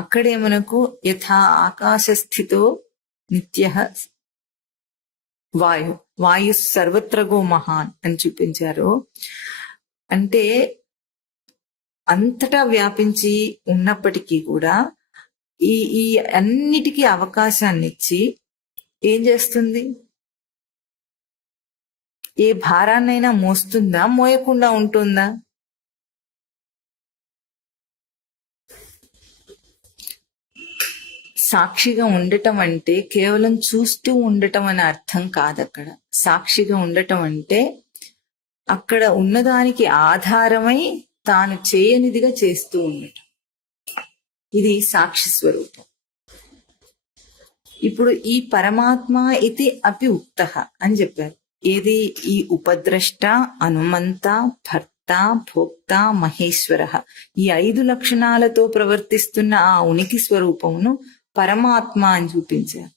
అక్కడే మనకు యథా ఆకాశస్థితో నిత్య వాయు సర్వత్రగో మహాన్ అని చూపించారు. అంటే అంతటా వ్యాపించి ఉన్నప్పటికీ కూడా ఈ అన్నిటికీ అవకాశాన్ని ఇచ్చి ఏం చేస్తుంది? ఏ భారాన్నైనా మోస్తుందా, మోయకుండా ఉంటుందా? సాక్షిగా ఉండటం అంటే కేవలం చూస్తూ ఉండటం అనే అర్థం కాదు. అక్కడ సాక్షిగా ఉండటం అంటే అక్కడ ఉన్నదానికి ఆధారమై తాను చేయనిదిగా చేస్తూ ఉండటం. ఇది సాక్షి స్వరూపం. ఇప్పుడు ఈ పరమాత్మ ఇది అపి ఉక్త అని చెప్పారు. ఏది? ఈ ఉపద్రష్ట, అనుమంత, భర్త, భోక్త, మహేశ్వర, ఈ 5 లక్షణాలతో ప్రవర్తిస్తున్న ఆ ఉనికి స్వరూపమును పరమాత్మ అని చూపించారు.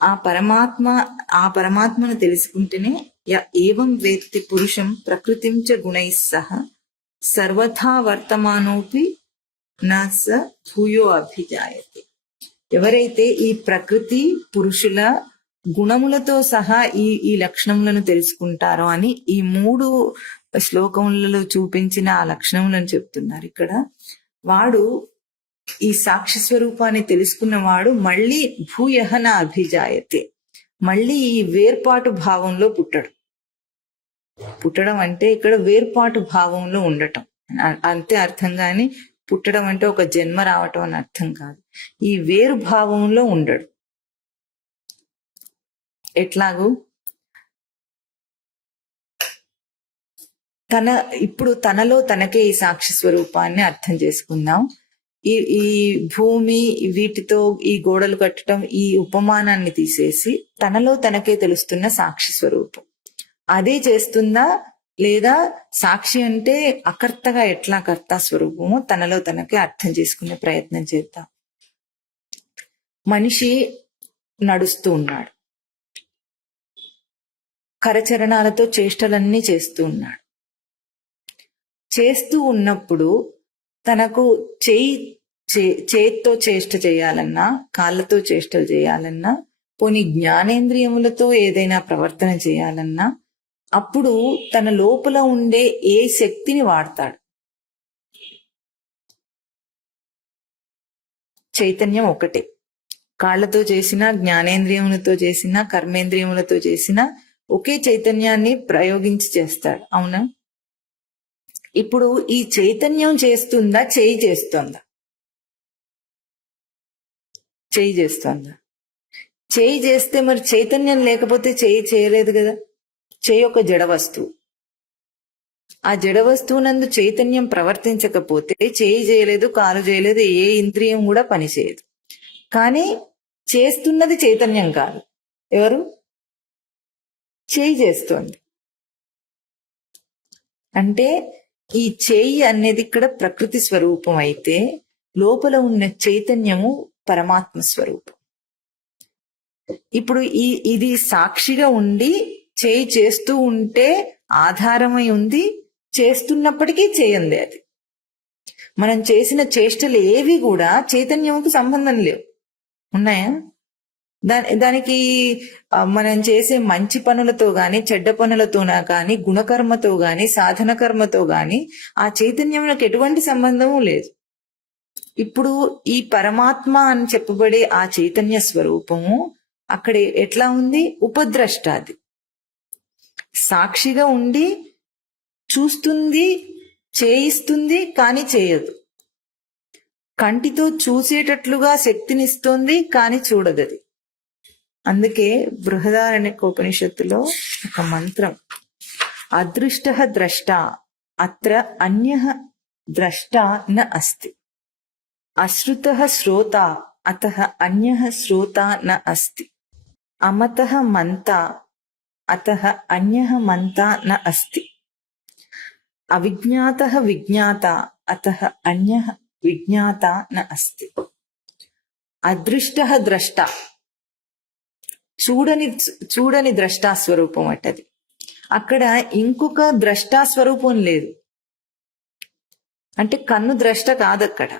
ఆ పరమాత్మను తెలుసుకుంటేనే ఏవం వేత్తి పురుషం ప్రకృతిం చ గుణైః సహ సర్వథా వర్తమానోపి న స భూయో అభిజాయతే. ఎవరైతే ఈ ప్రకృతి పురుషుల గుణములతో సహా ఈ లక్షణములను తెలుసుకుంటారో అని ఈ 3 శ్లోకములలో చూపించిన ఆ లక్షణములను చెప్తున్నారు ఇక్కడ. వాడు ఈ సాక్షి స్వరూపాన్ని తెలుసుకున్నవాడు మళ్ళీ భూయహన అభిజాయతే, మళ్ళీ ఈ వేర్పాటు భావంలో పుట్టడం అంటే ఇక్కడ వేర్పాటు భావంలో ఉండటం అంతే అర్థం. కానీ పుట్టడం అంటే ఒక జన్మ రావటం అని అర్థం కాదు. ఈ వేరు భావంలో ఉండడు. ఎట్లాగూ ఇప్పుడు తనలో తనకే ఈ సాక్షి స్వరూపాన్ని అర్థం చేసుకుందాం. ఈ భూమి, వీటితో ఈ గోడలు కట్టడం, ఈ ఉపమానాన్ని తీసేసి తనలో తనకే తెలుస్తున్న సాక్షి స్వరూపం అదే చేస్తుందా? లేదా సాక్షి అంటే అకర్తగా ఎట్లా కర్త స్వరూపమో తనలో తనకే అర్థం చేసుకునే ప్రయత్నం చేద్దాం. మనిషి నడుస్తూ ఉన్నాడు, కరచరణాలతో చేష్టలన్నీ చేస్తూ ఉన్నాడు. చేస్తూ ఉన్నప్పుడు తనకు చేత్తో చేష్ట చేయాలన్నా, కాళ్ళతో చేష్టలు చేయాలన్నా, పోనీ జ్ఞానేంద్రియములతో ఏదైనా ప్రవర్తన చేయాలన్నా అప్పుడు తన లోపల ఉండే ఏ శక్తిని వాడతాడు? చైతన్యం ఒకటే. కాళ్ళతో చేసినా, జ్ఞానేంద్రియములతో చేసినా, కర్మేంద్రియములతో చేసినా ఒకే చైతన్యాన్ని ప్రయోగించి చేస్తాడు. అవునా? ఇప్పుడు ఈ చైతన్యం చేస్తుందా, చేయి చేస్తుందా? చేయి చేస్తుందా? చేయి చేస్తే మరి చైతన్యం లేకపోతే చేయి చేయలేదు కదా. చేయి ఒక జడ వస్తువు. ఆ జడ వస్తువునందు చైతన్యం ప్రవర్తించకపోతే చేయి చేయలేదు, కాలు చేయలేదు, ఏ ఇంద్రియం కూడా పనిచేయదు. కానీ చేస్తున్నది చైతన్యం కాదు, ఎవరు? చేయి చేస్తోంది. అంటే ఈ చేయి అనేది ఇక్కడ ప్రకృతి స్వరూపం అయితే లోపల ఉన్న చైతన్యము పరమాత్మ స్వరూపం. ఇప్పుడు ఇది సాక్షిగా ఉండి చేయి చేస్తూ ఉంటే ఆధారమై ఉంది, చేస్తున్నప్పటికీ చేయండి. అది మనం చేసిన చేష్టలు ఏవి కూడా చైతన్యంకు సంబంధం లేవు. ఉన్నాయా? దానికి మనం చేసే మంచి పనులతో గాని, చెడ్డ పనులతోనా గాని, గుణకర్మతో గాని, సాధన కర్మతో గాని ఆ చైతన్యంలోకి ఎటువంటి సంబంధము లేదు. ఇప్పుడు ఈ పరమాత్మ అని చెప్పబడే ఆ చైతన్య స్వరూపము అక్కడ ఎట్లా ఉంది? ఉపద్రష్ట. అది సాక్షిగా ఉండి చూస్తుంది, చేయిస్తుంది, కానీ చేయదు. కంటితో చూసేటట్లుగా శక్తినిస్తోంది, కానీ చూడదది. అందుకే బృహదారణ్యకోపనిషత్తులో ఒక మంత్రం, అదృష్ట ద్రష్ట అత్ర అన్య ద్రష్ట న అస్తి, అశ్రుత శ్రోత అతః అన్య శ్రోత న అస్తి, అమతః మంత అతః అన్య మంత న అస్తి, అవిజ్ఞాతః విజ్ఞాత అతః అన్య విజ్ఞాత న అస్తి. అదృష్ట ద్రష్ట, చూడని ద్రష్టాస్వరూపం అట్టది. అక్కడ ఇంకొక ద్రష్టాస్వరూపం లేదు. అంటే కన్ను ద్రష్ట కాదక్కడ.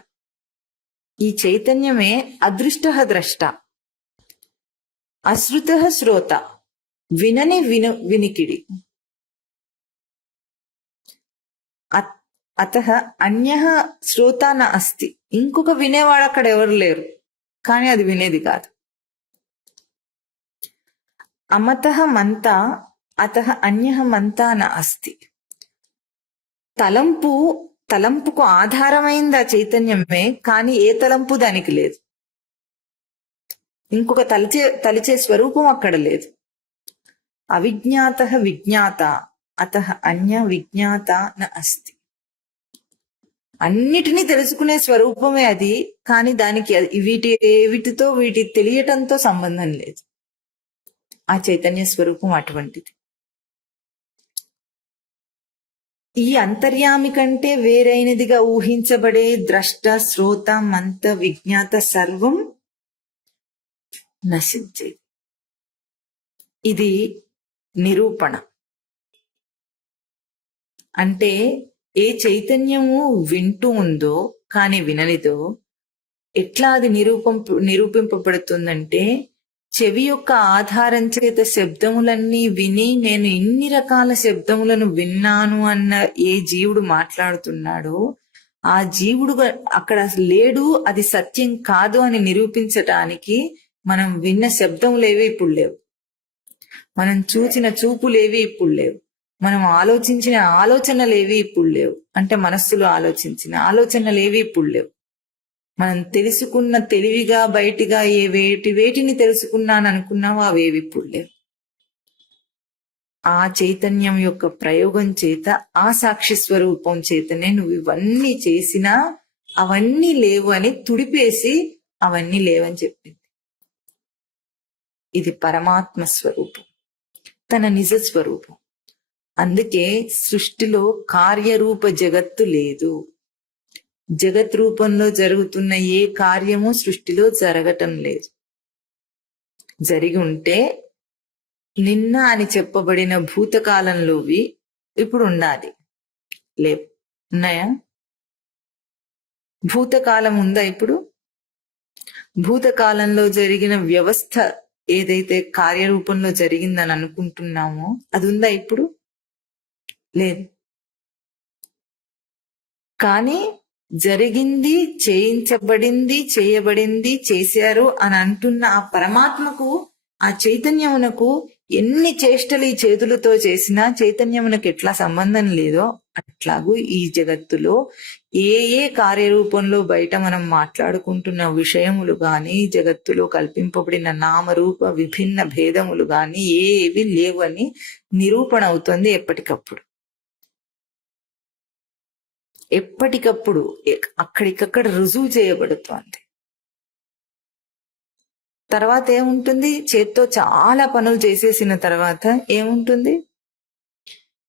ఈ చైతన్యమే అదృష్ట ద్రష్ట, అశ్రుత శ్రోత, వినని వినికిడి, అతః అన్య శ్రోత న అస్తి. ఇంకొక వినేవాడు అక్కడ ఎవరు లేరు, కానీ అది వినేది కాదు. అమతః మంత అతః అన్య మంత న అస్తి. తలంపుకు ఆధారమైంది ఆ చైతన్యమే, కానీ ఏ తలంపు దానికి లేదు. ఇంకొక తలిచే స్వరూపం అక్కడ లేదు. అవిజ్ఞాతః విజ్ఞాత అతః అన్య విజ్ఞాత న అస్తి. అన్నిటినీ తెలుసుకునే స్వరూపమే అది, కానీ దానికి వీటితో వీటి తెలియటంతో సంబంధం లేదు. ఆ చైతన్య స్వరూపం అటువంటిది. ఈ అంతర్యామి కంటే వేరైనదిగా ఊహించబడే ద్రష్ట, శ్రోత, మంత, విజ్ఞాత సర్వం నశించేది. ఇది నిరూపణ. అంటే ఏ చైతన్యము వింటూ ఉందో కానీ విననిదో ఎట్లా అది నిరూపింపబడుతుందంటే, చెవి యొక్క ఆధారం చేత శబ్దములన్నీ విని నేను ఇన్ని రకాల శబ్దములను విన్నాను అన్న ఏ జీవుడు మాట్లాడుతున్నాడో ఆ జీవుడు అక్కడ లేడు, అది సత్యం కాదు అని నిరూపించటానికి మనం విన్న శబ్దములేవి ఇప్పుడు లేవు, మనం చూచిన చూపులేవి ఇప్పుడు లేవు, మనం ఆలోచించిన ఆలోచనలేవి ఇప్పుడు లేవు. అంటే మనస్సులో ఆలోచించిన ఆలోచనలేవి ఇప్పుడు లేవు. మనం తెలుసుకున్న తెలివిగా బయటిగా వేటిని తెలుసుకున్నాను అనుకున్నావో అవేవి ఇప్పుడు లేవు. ఆ చైతన్యం యొక్క ప్రయోగం చేత, ఆ సాక్షి స్వరూపం చేతనే నువ్వు ఇవన్నీ చేసినా అవన్నీ లేవు అని తుడిపేసి అవన్నీ లేవని చెప్పింది. ఇది పరమాత్మ స్వరూపం, తన నిజ స్వరూపం. అందుకే సృష్టిలో కార్యరూప జగత్తు లేదు. జగత్ రూపంలో జరుగుతున్న ఏ కార్యము సృష్టిలో జరగటం లేదు. జరిగి ఉంటే నిన్న అని చెప్పబడిన భూతకాలంలోవి ఇప్పుడు ఉండాలి. లేవు. ఉన్నాయా? భూతకాలం ఉందా ఇప్పుడు? భూతకాలంలో జరిగిన వ్యవస్థ ఏదైతే కార్యరూపంలో జరిగిందని అనుకుంటున్నామో అది ఉందా ఇప్పుడు? లేదు. కానీ జరిగింది, చేయించబడింది, చేయబడింది, చేశారు అని అంటున్న ఆ పరమాత్మకు, ఆ చైతన్యమునకు ఎన్ని చేష్టలు ఈ చేతులతో చేసినా చైతన్యమునకు ఎట్లా సంబంధం లేదో అట్లాగూ ఈ జగత్తులో ఏ ఏ కార్యరూపంలో బయట మనం మాట్లాడుకుంటున్న విషయములు గాని, జగత్తులో కల్పింపబడిన నామరూప విభిన్న భేదములు గాని ఏవి లేవని నిరూపణ అవుతుంది ఎప్పటికప్పుడు. ఎప్పటికప్పుడు అక్కడికక్కడ రుజువు చేయబడుతోంది. తర్వాత ఏముంటుంది? చేత్తో చాలా పనులు చేసేసిన తర్వాత ఏముంటుంది?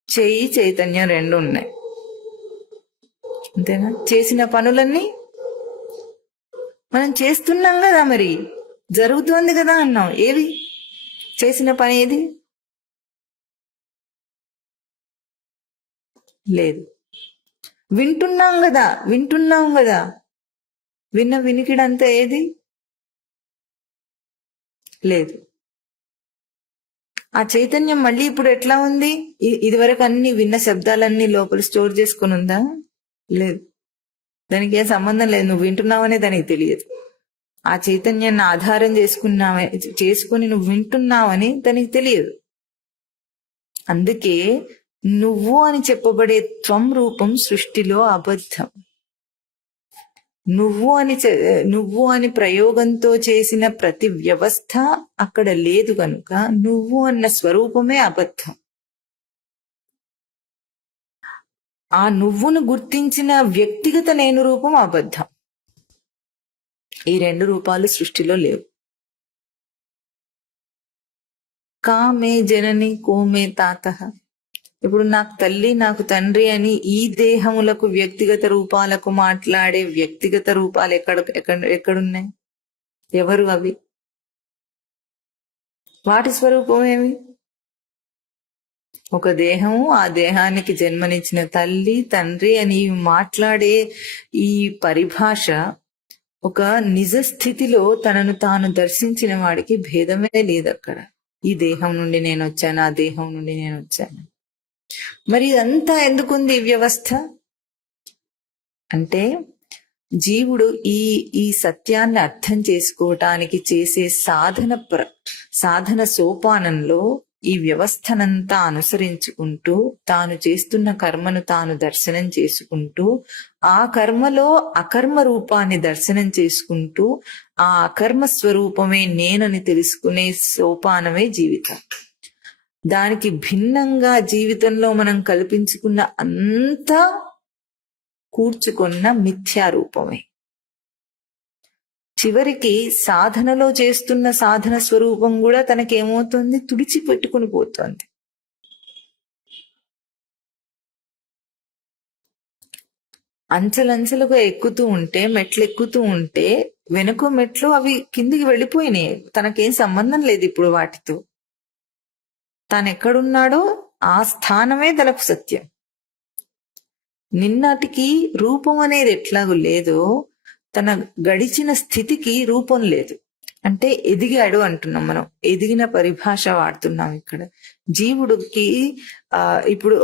చెయ్యి, చైతన్యం రెండు ఉన్నాయి. అంతేనా? చేసిన పనులన్నీ మనం చేస్తున్నాం కదా, మరి జరుగుతోంది కదా అన్నాం. ఏవి చేసిన పని? ఏది లేదు. వింటున్నాం కదా, విన్న వినికిడంతా ఏది లేదు. ఆ చైతన్యం మళ్ళీ ఇప్పుడు ఎట్లా ఉంది? ఇదివరకు అన్ని విన్న శబ్దాలన్నీ లోపల స్టోర్ చేసుకుని ఉందా? లేదు. దానికి ఏం సంబంధం లేదు. నువ్వు వింటున్నావనే దానికి తెలియదు. ఆ చైతన్యాన్ని ఆధారం చేసుకుని నువ్వు వింటున్నావని దానికి తెలియదు. అందుకే నువ్వు అని చెప్పబడే త్వం రూపం సృష్టిలో అబద్ధం. నువ్వు అని ప్రయోగంతో చేసిన ప్రతి వ్యవస్థ అక్కడ లేదు కనుక నువ్వు అన్న స్వరూపమే అబద్ధం. ఆ నువ్వును గుర్తించిన వ్యక్తిగత నేను రూపం అబద్ధం. ఈ రెండు రూపాలు సృష్టిలో లేవు. కామే జనని కోమే తాతః. ఇప్పుడు నాకు తల్లి, నాకు తండ్రి అని ఈ దేహములకు వ్యక్తిగత రూపాలకు మాట్లాడే వ్యక్తిగత రూపాలు ఎక్కడున్నాయి? ఎవరు అవి? వాటి స్వరూపం ఏమి? ఒక దేహము, ఆ దేహానికి జన్మనిచ్చిన తల్లి, తండ్రి అని మాట్లాడే ఈ పరిభాష ఒక నిజ స్థితిలో తనను తాను దర్శించిన వాడికి భేదమే లేదు అక్కడ. ఈ దేహం నుండి నేను వచ్చాను, ఆ దేహం నుండి నేను వచ్చాను. మరి ఇదంతా ఎందుకుంది ఈ వ్యవస్థ అంటే, జీవుడు ఈ సత్యాన్ని అర్థం చేసుకోవటానికి చేసే సాధన సోపానంలో ఈ వ్యవస్థనంతా అనుసరించుకుంటూ తాను చేస్తున్న కర్మను తాను దర్శనం చేసుకుంటూ, ఆ కర్మలో అకర్మ రూపాన్ని దర్శనం చేసుకుంటూ, ఆ అకర్మ స్వరూపమే నేనని తెలుసుకునే సోపానమే జీవితం. దానికి భిన్నంగా జీవితంలో మనం కల్పించుకున్న అంతా కూర్చుకున్న మిథ్యారూపమే. చివరికి సాధనలో చేస్తున్న సాధన స్వరూపం కూడా తనకేమవుతుంది? తుడిచిపెట్టుకుని పోతుంది. అంచెలంచెలుగా ఎక్కుతూ ఉంటే, మెట్లు ఎక్కుతూ ఉంటే వెనుక మెట్లు అవి కిందికి వెళ్ళిపోయినాయి. తనకేం సంబంధం లేదు ఇప్పుడు వాటితో. తాను ఎక్కడున్నాడో ఆ స్థానమే తనకు సత్యం. నిన్నటికి రూపం అనేది ఎట్లాగూ లేదో, తన గడిచిన స్థితికి రూపం లేదు. అంటే ఎదిగాడు అంటున్నాం మనం. ఎదిగిన పరిభాష వాడుతున్నాం ఇక్కడ. జీవుడికి ఇప్పుడు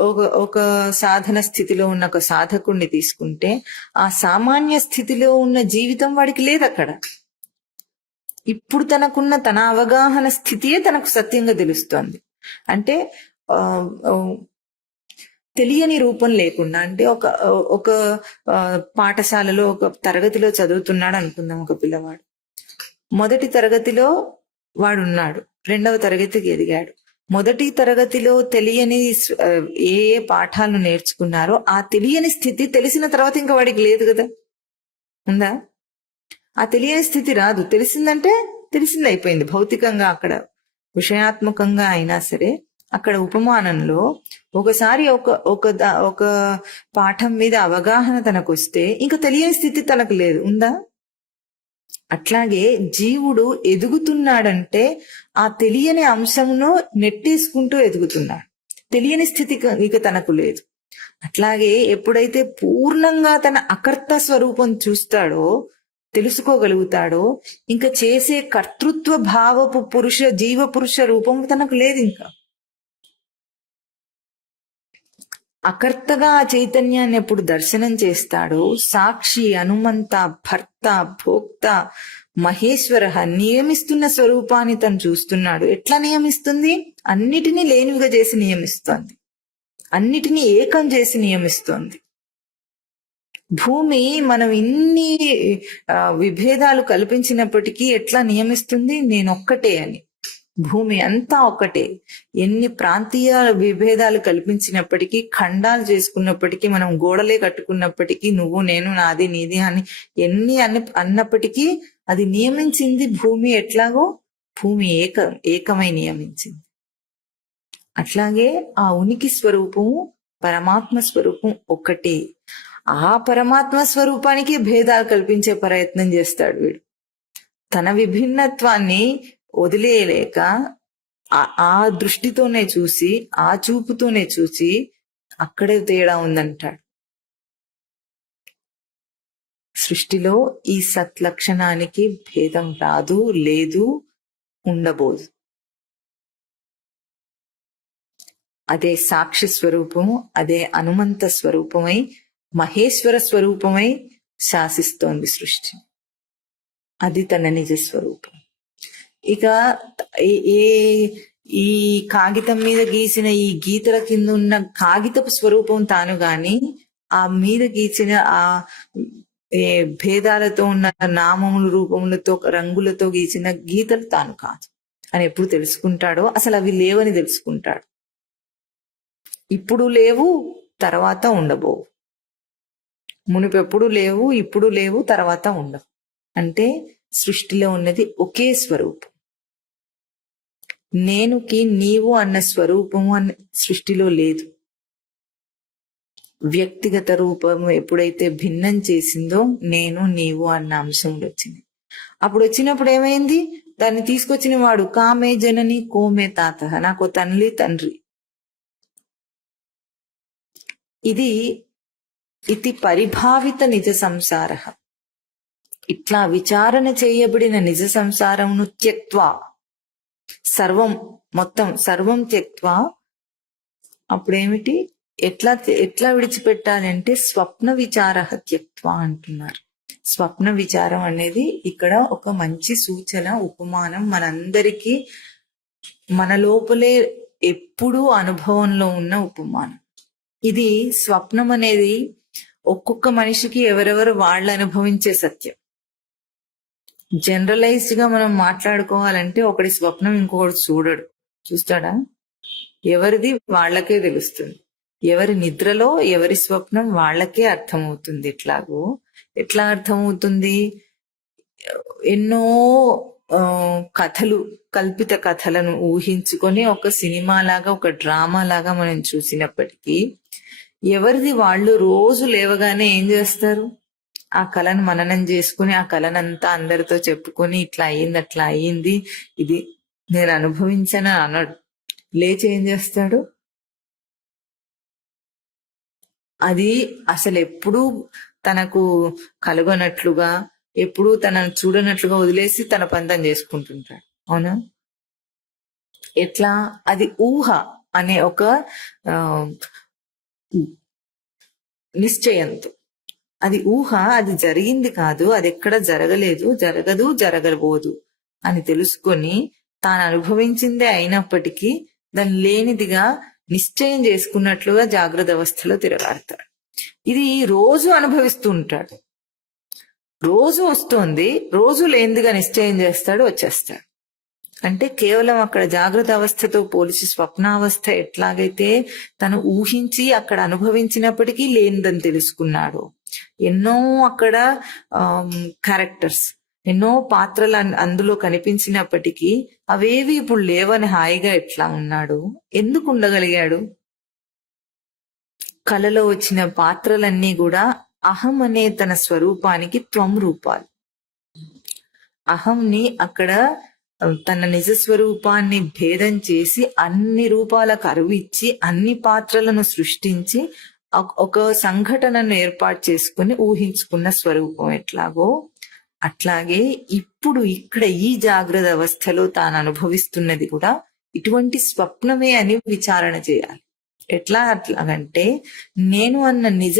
ఒక సాధన స్థితిలో ఉన్న ఒక సాధకుడిని తీసుకుంటే, ఆ సామాన్య స్థితిలో ఉన్న జీవితం వాడికి లేదు అక్కడ. ఇప్పుడు తనకున్న తన అవగాహన స్థితియే తనకు సత్యంగా తెలుస్తోంది. అంటే తెలియని రూపం లేకుండా, అంటే ఒక పాఠశాలలో ఒక తరగతిలో చదువుతున్నాడు అనుకుందాం. ఒక పిల్లవాడు మొదటి తరగతిలో వాడున్నాడు, రెండవ తరగతికి ఎదిగాడు. మొదటి తరగతిలో తెలియని ఏ పాఠాలు నేర్చుకున్నారో ఆ తెలియని స్థితి తెలిసిన తర్వాత ఇంకా వాడికి లేదు కదా, ఉందా? ఆ తెలియని స్థితి రాదు. తెలిసిందంటే తెలిసింది అయిపోయింది. భౌతికంగా అక్కడ విషయాత్మకంగా అయినా సరే, అక్కడ ఉపమానంలో ఒకసారి ఒక పాఠం మీద అవగాహన తనకు వస్తే ఇంకా తెలియని స్థితి తనకు లేదు, ఉందా? అట్లాగే జీవుడు ఎదుగుతున్నాడంటే ఆ తెలియని అంశమును నెట్టేసుకుంటూ ఎదుగుతున్నాడు. తెలియని స్థితి ఇక తనకు లేదు. అట్లాగే ఎప్పుడైతే పూర్ణంగా తన అకర్త స్వరూపం చూస్తాడో, తెలుసుకోగలుగుతాడో, ఇంకా చేసే కర్తృత్వ భావపు జీవ పురుష రూపం తనకు లేదు. ఇంకా అకర్తగా ఆ చైతన్యాన్ని ఎప్పుడు దర్శనం చేస్తాడో, సాక్షి, అనుమంత, భర్త, భోక్త, మహేశ్వర నియమిస్తున్న స్వరూపాన్ని తను చూస్తున్నాడు. ఎట్లా నియమిస్తుంది? అన్నిటినీ లేనివిగా చేసి నియమిస్తోంది, అన్నిటినీ ఏకం చేసి నియమిస్తోంది. భూమి మనం ఇన్ని విభేదాలు కల్పించినప్పటికీ ఎట్లా నియమిస్తుంది? నేనొక్కటే అని. భూమి అంతా ఒక్కటే. ఎన్ని ప్రాంతీయ విభేదాలు కల్పించినప్పటికీ, ఖండాలు చేసుకున్నప్పటికీ, మనం గోడలే కట్టుకున్నప్పటికీ, నువ్వు నేను నాది నీది అని ఎన్ని అన్నప్పటికీ అది నియమించింది భూమి. ఎట్లాగో భూమి ఏకమై నియమించింది. అట్లాగే ఆ ఉనికి స్వరూపము, పరమాత్మ స్వరూపం ఒక్కటే. ఆ పరమాత్మ స్వరూపానికి భేదాలు కల్పించే ప్రయత్నం చేస్తాడు వీడు. తన విభిన్నత్వాన్ని వదిలేయలేక ఆ దృష్టితోనే చూసి, ఆ చూపుతోనే చూసి అక్కడే తేడా ఉందంటాడు. సృష్టిలో ఈ సత్లక్షణానికి భేదం రాదు, లేదు, ఉండబోదు. అదే సాక్షి స్వరూపము, అదే హనుమంత స్వరూపమై, మహేశ్వర స్వరూపమై శాసిస్తోంది సృష్టి. అది తన నిజ స్వరూపం. ఇక ఈ కాగితం మీద గీసిన ఈ గీతల కింద ఉన్న కాగితపు స్వరూపం తాను గాని, ఆ మీద గీసిన ఆ భేదాలతో ఉన్న నామములు, రూపములతో, రంగులతో గీసిన గీతలు తాను కాదు అని ఎప్పుడు తెలుసుకుంటాడో, అసలు అవి లేవని తెలుసుకుంటాడు. ఇప్పుడు లేవు, తర్వాత ఉండబోవు. మునిపెప్పుడు లేవు, ఇప్పుడు లేవు, తర్వాత ఉండవు. అంటే సృష్టిలో ఉన్నది ఒకే స్వరూపం. నేనుకి నీవు అన్న స్వరూపము అన్న సృష్టిలో లేదు. వ్యక్తిగత రూపం ఎప్పుడైతే భిన్నం చేసిందో నేను నీవు అన్న అంశంలో వచ్చింది. అప్పుడు వచ్చినప్పుడు ఏమైంది? దాన్ని తీసుకొచ్చిన వాడు కామే జనని కోమే తాత, నాకు తండ్రి. ఇది పరిభావిత నిజ సంసార. ఇట్లా విచారణ చేయబడిన నిజ సంసారమును త్యక్వా, మొత్తం త్యక్వా, అప్పుడేమిటి? ఎట్లా విడిచిపెట్టాలి అంటే స్వప్న విచార త్యక్వా అంటున్నారు. స్వప్న విచారం అనేది ఇక్కడ ఒక మంచి సూచన, ఉపమానం. మనందరికీ మన లోపలే ఎప్పుడూ అనుభవంలో ఉన్న ఉపమానం ఇది. స్వప్నం అనేది ఒక్కొక్క మనిషికి ఎవరెవరు వాళ్ళు అనుభవించే సత్యం. జనరలైజ్డ్ గా మనం మాట్లాడుకోవాలంటే ఒకటి స్వప్నం ఇంకొకటి చూస్తాడా? ఎవరిది వాళ్ళకే తెలుస్తుంది. ఎవరి నిద్రలో ఎవరి స్వప్నం వాళ్ళకే అర్థమవుతుంది. ఎట్లా అర్థమవుతుంది? ఎన్నో కల్పిత కథలను ఊహించుకొని ఒక సినిమా లాగా, ఒక డ్రామా లాగా మనం చూసినప్పటికీ, ఎవరిది వాళ్ళు రోజు లేవగానే ఏం చేస్తారు? ఆ కళను మననం చేసుకుని, ఆ కళనంతా అందరితో చెప్పుకొని, ఇట్లా అయ్యింది, అట్లా అయ్యింది, ఇది నేను అనుభవించాను అన్నాడు. లేచి ఏం చేస్తాడు? అది అసలు ఎప్పుడూ తనకు కలుగనట్లుగా, ఎప్పుడూ తనను చూడనట్లుగా వదిలేసి తన పంతం చేసుకుంటుంటాడు. అవునా? ఎట్లా? అది ఊహ అనే ఒక నిశ్చయంతో. అది ఊహ, అది జరిగింది కాదు, అది ఎక్కడ జరగలేదు, జరగదు, జరగబోదు అని తెలుసుకొని తాను అనుభవించిందే అయినప్పటికీ దాన్ని లేనిదిగా నిశ్చయం చేసుకున్నట్లుగా జాగ్రత్త అవస్థలో తిరగాడతాడు. ఇది రోజు అనుభవిస్తూ ఉంటాడు. రోజు వస్తోంది, రోజు లేనిదిగా నిశ్చయం చేస్తాడు, వచ్చేస్తాడు. అంటే కేవలం అక్కడ జాగ్రత్త అవస్థతో పోలిసి స్వప్నావస్థ ఎట్లాగైతే తను ఊహించి అక్కడ అనుభవించినప్పటికీ లేనిదని తెలుసుకున్నాడు. ఎన్నో అక్కడ క్యారెక్టర్స్, ఎన్నో పాత్రలు అందులో కనిపించినప్పటికీ అవేవి ఇప్పుడు లేవని హాయిగా ఎట్లా ఉన్నాడు? ఎందుకు ఉండగలిగాడు? కలలో వచ్చిన పాత్రలన్నీ కూడా అహం అనే తన స్వరూపానికి త్వం రూపాలు. అహంని అక్కడ తన నిజ స్వరూపాన్ని భేదం చేసి అన్ని రూపాలకు అరువు ఇచ్చి అన్ని పాత్రలను సృష్టించి ఒక సంఘటనను ఏర్పాటు చేసుకుని ఊహించుకున్న స్వరూపం ఎట్లాగో అట్లాగే ఇప్పుడు ఇక్కడ ఈ జాగ్రత్త అవస్థలో తాను అనుభవిస్తున్నది కూడా ఇటువంటి స్వప్నమే అని విచారణ చేయాలి. ఎట్లాగంటే నేను అన్న నిజ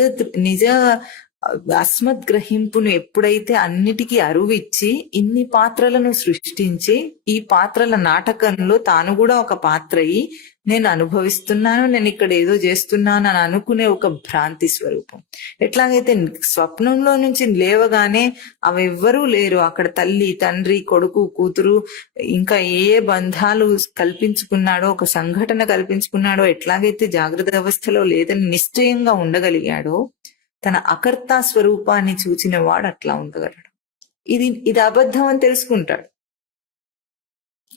అస్మత్ గ్రహింపును ఎప్పుడైతే అన్నిటికీ అరువిచ్చి ఇన్ని పాత్రలను సృష్టించి ఈ పాత్రల నాటకంలో తాను కూడా ఒక పాత్ర అయి నేను అనుభవిస్తున్నాను, నేను ఇక్కడ ఏదో చేస్తున్నాను అని అనుకునే ఒక భ్రాంతి స్వరూపం. ఎట్లాగైతే స్వప్నంలో నుంచి లేవగానే అవెవ్వరూ లేరు, అక్కడ తల్లి తండ్రి కొడుకు కూతురు ఇంకా ఏ బంధాలు కల్పించుకున్నాడో, ఒక సంఘటన కల్పించుకున్నాడో, ఎట్లాగైతే జాగ్రత్త అవస్థలో లేదని నిశ్చయంగా ఉండగలిగాడో, తన అకర్తా స్వరూపాన్ని చూచిన వాడు అట్లా ఉండగలడు. ఇది అబద్ధం అని తెలుసుకుంటాడు.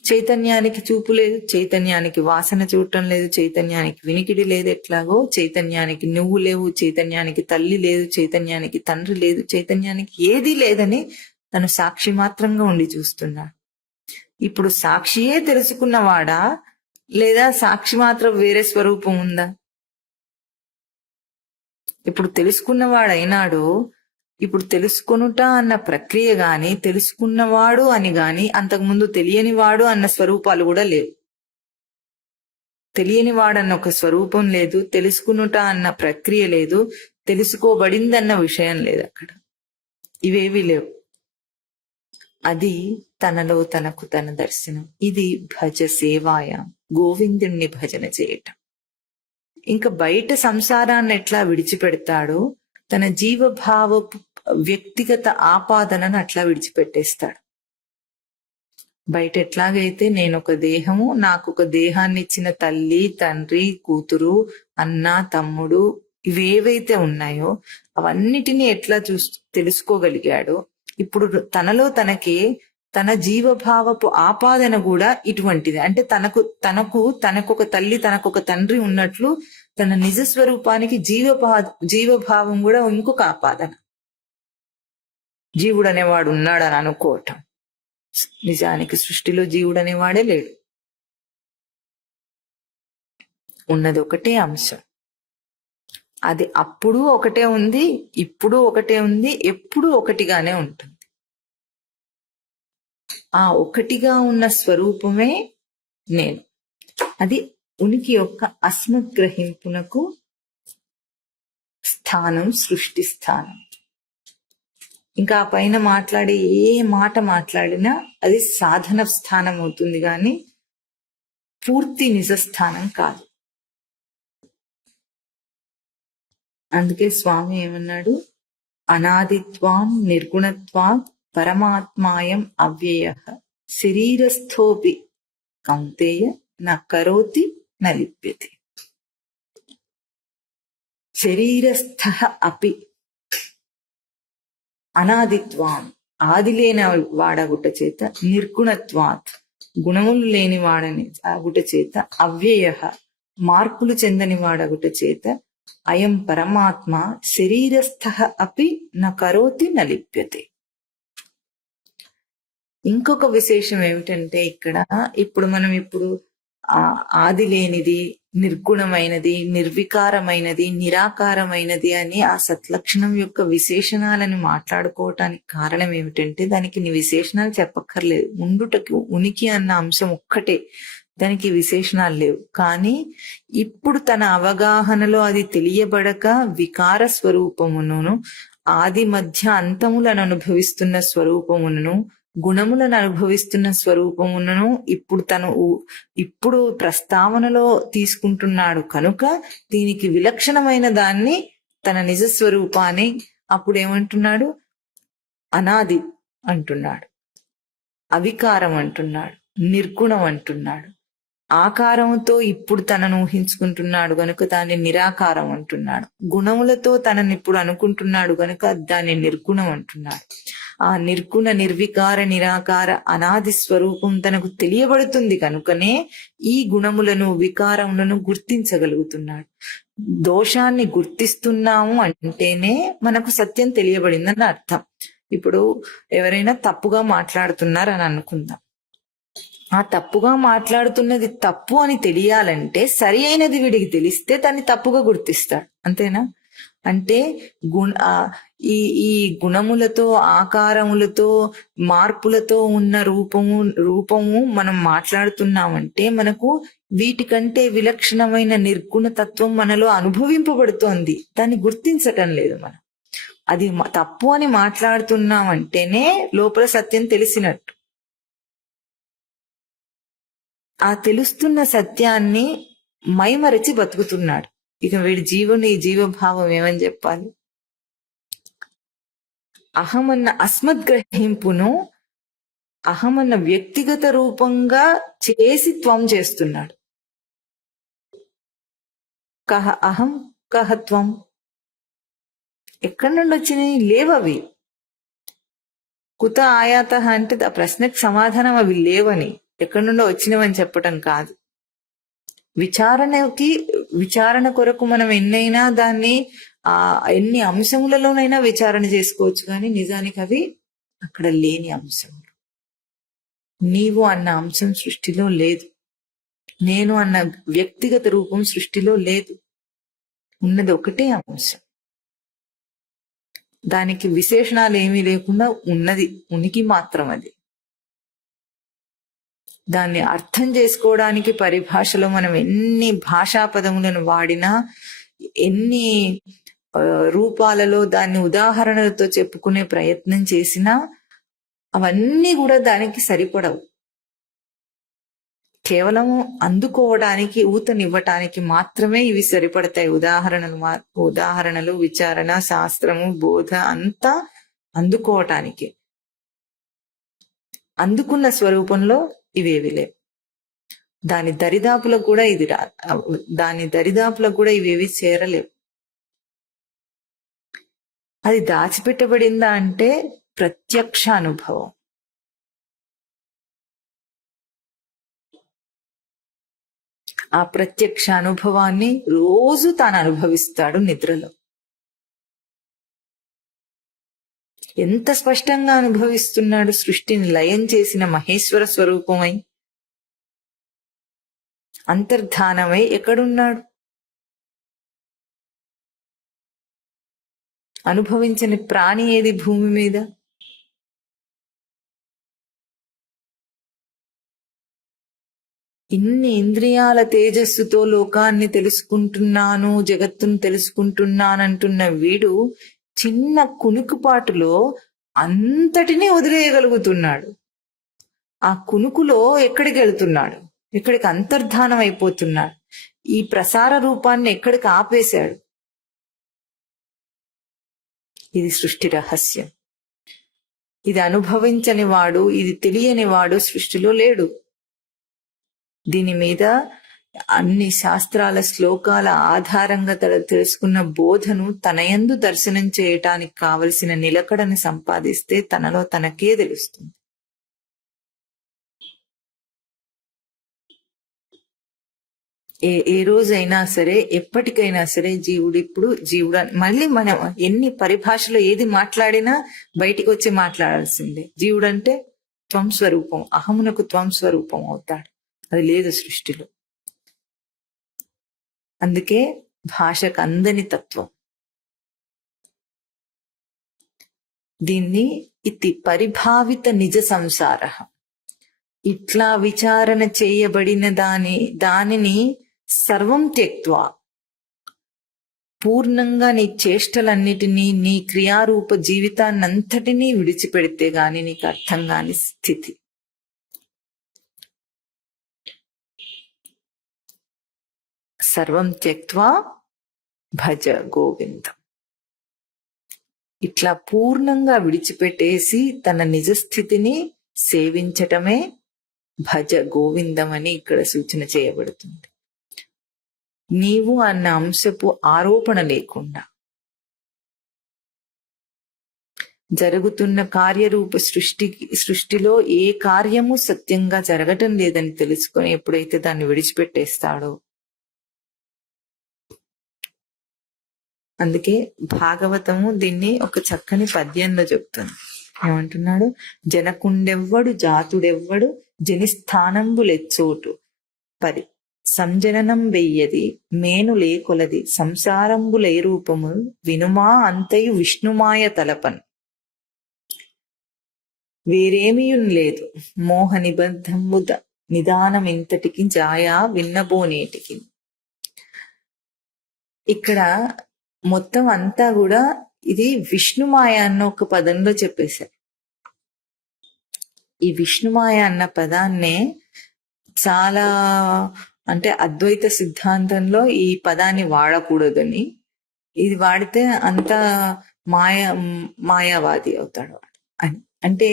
చైతన్యానికి చూపు లేదు, చైతన్యానికి వాసన చూడటం లేదు, చైతన్యానికి వినికిడి లేదు. ఎట్లాగో చైతన్యానికి నువ్వు లేవు, చైతన్యానికి తల్లి లేదు, చైతన్యానికి తండ్రి లేదు, చైతన్యానికి ఏదీ లేదని తను సాక్షి మాత్రంగా ఉండి చూస్తున్నాడు. ఇప్పుడు సాక్షియే తెలుసుకున్నవాడా, లేదా సాక్షి మాత్రం వేరే స్వరూపం ఉందా? ఇప్పుడు తెలుసుకున్నవాడైనాడు. ఇప్పుడు తెలుసుకొనుట అన్న ప్రక్రియ గాని, తెలుసుకున్నవాడు అని గాని, అంతకుముందు తెలియనివాడు అన్న స్వరూపాలు కూడా లేవు. తెలియనివాడన్న ఒక స్వరూపం లేదు, తెలుసుకునుట అన్న ప్రక్రియ లేదు, తెలుసుకోబడిందన్న విషయం లేదు. అక్కడ ఇవేవి లేవు. అది తనలో తనకు తన దర్శనం. ఇది భజ సేవాయాం, గోవిందుణ్ణి భజన చేయటం. ఇంకా బయట సంసారాన్ని ఎట్లా విడిచిపెడతాడో తన జీవభావ వ్యక్తిగత ఆపాదనను అట్లా విడిచిపెట్టేస్తాడు. బయట ఎట్లాగైతే నేను ఒక దేహము, నాకు ఒక దేహాన్ని ఇచ్చిన తల్లి తండ్రి కూతురు అన్న తమ్ముడు ఇవేవైతే ఉన్నాయో అవన్నిటినీ ఎట్లా తెలుసుకోగలిగాడో, ఇప్పుడు తనలో తనకి తన జీవభావపు ఆపాదన కూడా ఇటువంటిది. అంటే తనకొక తల్లి తనకొక తండ్రి ఉన్నట్లు తన నిజ స్వరూపానికి జీవభావం కూడా ఇంకొక ఆపాదన. జీవుడు అనేవాడు ఉన్నాడని అనుకోవటం. నిజానికి సృష్టిలో జీవుడు అనేవాడే లేడు. ఉన్నది ఒకటే అంశం. అది అప్పుడు ఒకటే ఉంది, ఇప్పుడు ఒకటే ఉంది, ఎప్పుడు ఒకటిగానే ఉంటుంది. ఆ ఒకటిగా ఉన్న స్వరూపమే నేను. అది ఉనికి యొక్క అస్మద్గ్రహింపునకు స్థానం, సృష్టి స్థానం. ఇంకా ఆ పైన మాట్లాడే ఏ మాట మాట్లాడినా అది సాధన స్థానం అవుతుంది కానీ పూర్తి నిజ స్థానం కాదు. అందుకే స్వామి ఏమన్నాడు, అనాదిత్వాం నిర్గుణత్వాం పరమాత్మాయం అవ్యయ శరీరస్థోపి కౌంతేయ న కరోతి న లిప్యతే. శరీరస్థ అపి అనాదిత్వాం, ఆది లేని వాడగుట చేత, నిర్గుణత్వాత్ గుణములు లేని వాడని ఆగుట చేత, అవ్యయ మార్పులు చెందని వాడగుట చేత, అయం పరమాత్మ శరీరస్థ అపి న కరోతి న లిప్యతే. ఇంకొక విశేషం ఏమిటంటే ఇప్పుడు మనం ఆది లేనిది, నిర్గుణమైనది, నిర్వికారమైనది, నిరాకారమైనది అని ఆ సత్లక్షణం యొక్క విశేషణాలను మాట్లాడుకోవటానికి కారణం ఏమిటంటే దానికి నీ విశేషణాలు చెప్పక్కర్లేదు. ఉండుటకు ఉనికి అన్న అంశం ఒక్కటే, దానికి విశేషణాలు లేవు. కానీ ఇప్పుడు తన అవగాహనలో అది తెలియబడక వికార స్వరూపమును, ఆది మధ్య అంతములను అనుభవిస్తున్న స్వరూపమును, గుణములను అనుభవిస్తున్న స్వరూపమును ఇప్పుడు ప్రస్తావనలో తీసుకుంటున్నాడు కనుక దీనికి విలక్షణమైన దాన్ని, తన నిజ స్వరూపాన్ని అప్పుడు ఏమంటున్నాడు, అనాది అంటున్నాడు, అవికారం అంటున్నాడు, నిర్గుణం అంటున్నాడు. ఆకారంతో ఇప్పుడు తనను ఊహించుకుంటున్నాడు గనుక దాన్ని నిరాకారం అంటున్నాడు. గుణములతో తనని ఇప్పుడు అనుకుంటున్నాడు గనుక దాన్ని నిర్గుణం అంటున్నాడు. ఆ నిర్గుణ, నిర్వికార, నిరాకార అనాది స్వరూపం తనకు తెలియబడుతుంది కనుకనే ఈ గుణములను, వికారములను గుర్తించగలుగుతున్నాడు. దోషాన్ని గుర్తిస్తున్నాము అంటేనే మనకు సత్యం తెలియబడిందని అర్థం. ఇప్పుడు ఎవరైనా తప్పుగా మాట్లాడుతున్నారని అనుకుందాం. ఆ తప్పుగా మాట్లాడుతున్నది తప్పు అని తెలియాలంటే సరి అయినది వీడికి తెలిస్తే దాన్ని తప్పుగా గుర్తిస్తాడు. అంతేనా? అంటే ఈ గుణములతో, ఆకారములతో, మార్పులతో ఉన్న రూపము మనం మాట్లాడుతున్నామంటే మనకు వీటికంటే విలక్షణమైన నిర్గుణ తత్వం మనలో అనుభవింపబడుతోంది. దాన్ని గుర్తించటం లేదు మనం. అది తప్పు అని మాట్లాడుతున్నామంటేనే లోపల సత్యం తెలిసినట్టు. ఆ తెలుస్తున్న సత్యాన్ని మైమరచి బతుకుతున్నాడు. ఇక వీడి జీవుని జీవభావం ఏమని చెప్పాలి? అహమన్న అస్మద్గ్రహింపును అహమన్న వ్యక్తిగత రూపంగా చేసి త్వం చేస్తున్నాడు. కహ అహం కహ త్వం, ఎక్కడి నుండి వచ్చినాయి? లేవవి. కుత ఆయాత అంటే ఆ ప్రశ్నకు సమాధానం అవి లేవని, ఎక్కడి నుండో వచ్చినవని చెప్పటం కాదు. విచారణ కొరకు మనం ఎన్నైనా దాన్ని ఎన్ని అంశములలోనైనా విచారణ చేసుకోవచ్చు, కానీ నిజానికి అవి అక్కడ లేని అంశములు. నీవు అన్న అంశం సృష్టిలో లేదు, నేను అన్న వ్యక్తిగత రూపం సృష్టిలో లేదు. ఉన్నది ఒకటే అంశం, దానికి విశేషణాలు ఏమీ లేకుండా ఉన్నది ఉనికి మాత్రం. అది దాన్ని అర్థం చేసుకోవడానికి పరిభాషలో మనం ఎన్ని భాషా పదములను వాడినా, ఎన్ని రూపాలలో దాన్ని ఉదాహరణలతో చెప్పుకునే ప్రయత్నం చేసినా అవన్నీ కూడా దానికి సరిపడవు. కేవలం అందుకోవడానికి, ఊతనివ్వటానికి మాత్రమే ఇవి సరిపడతాయి. ఉదాహరణలు, విచారణ, శాస్త్రము, బోధ అంతా అందుకోవటానికి. అందుకున్న స్వరూపంలో ఇవేవి లేవు. దాని దరిదాపులకు కూడా ఇవేవి చేరలేవు. అది దాచిపెట్టబడిందా అంటే ప్రత్యక్ష అనుభవం. ఆ ప్రత్యక్ష అనుభవాన్ని రోజు తాను అనుభవిస్తాడు నిద్రలో. ఎంత స్పష్టంగా అనుభవిస్తున్నాడు! సృష్టిని లయం చేసిన మహేశ్వర స్వరూపమై, అంతర్ధానమై ఎక్కడున్నాడు? అనుభవించని ప్రాణి ఏది భూమి మీద? ఇన్ని ఇంద్రియాల తేజస్సుతో లోకాన్ని తెలుసుకుంటున్నాను, జగత్తును తెలుసుకుంటున్నానంటున్న వీడు చిన్న కునుకుపాటులో అంతటినీ వదిలేయగలుగుతున్నాడు. ఆ కునుకులో ఎక్కడికి వెళ్తున్నాడు? ఎక్కడికి అంతర్ధానం అయిపోతున్నాడు? ఈ ప్రసార రూపాన్ని ఎక్కడికి ఆపేశాడు? ఇది సృష్టి రహస్యం. ఇది అనుభవించని వాడు, ఇది తెలియని వాడు సృష్టిలో లేడు. దీని మీద అన్ని శాస్త్రాల శ్లోకాల ఆధారంగా తెలుసుకున్న బోధను తనయందు దర్శనం చేయటానికి కావలసిన నిలకడని సంపాదిస్తే తనలో తనకే తెలుస్తుంది. ఏ రోజైనా సరే, ఎప్పటికైనా సరే జీవుడు మళ్ళీ మనం ఎన్ని పరిభాషలో ఏది మాట్లాడినా బయటికి వచ్చి మాట్లాడాల్సిందే. జీవుడంటే త్వం స్వరూపం, అహమునకు త్వం స్వరూపం అవుతాడు. అది లేదు సృష్టిలో. అందుకే భాషకు అందని తత్వం. దీన్ని ఇతి పరిభావిత నిజ సంసార, ఇట్లా విచారణ చేయబడిన దానిని సర్వం త్యక్త్వా, పూర్ణంగా నీ చేష్టలన్నిటినీ, నీ క్రియారూప జీవితాన్నంతటినీ విడిచిపెడితే గాని నీకు అర్థం కాని స్థితి. సర్వం త్యక్త్వా భజ గోవిందం. ఇట్లా పూర్ణంగా విడిచిపెట్టేసి తన నిజస్థితిని సేవించటమే భజ గోవిందం అని ఇక్కడ సూచన చేయబడుతుంది. నీవు అన్న అంశపు ఆరోపణ లేకుండా జరుగుతున్న కార్యరూప సృష్టిలో ఏ కార్యము సత్యంగా జరగటం లేదని తెలుసుకొని ఎప్పుడైతే దాన్ని విడిచిపెట్టేస్తాడో, అందుకే భాగవతము దీన్ని ఒక చక్కని పద్యంలో చెప్తుంది. ఏమంటున్నాడు? జనకుండెవ్వడు జాతుడెవ్వడు జనిస్థానంబులెచ్చోటు సంజననం వెయ్యది మేను లేకొలది సంసారంబులై రూపము వినుమా అంతయు విష్ణుమాయ తలపన్. వేరేమియున్ లేదు మోహ నిబద్ధంబు నిదానమింతటికి జాయా విన్నబోనేటికి. ఇక్కడ మొత్తం అంతా కూడా ఇది విష్ణుమాయ అన్న ఒక పదంలో చెప్పేశారు. ఈ విష్ణుమాయ అన్న పదాన్నే చాలా అంటే అద్వైత సిద్ధాంతంలో ఈ పదాన్ని వాడకూడదని, ఇది వాడితే అంత మాయావాది అవుతాడు అని. అంటే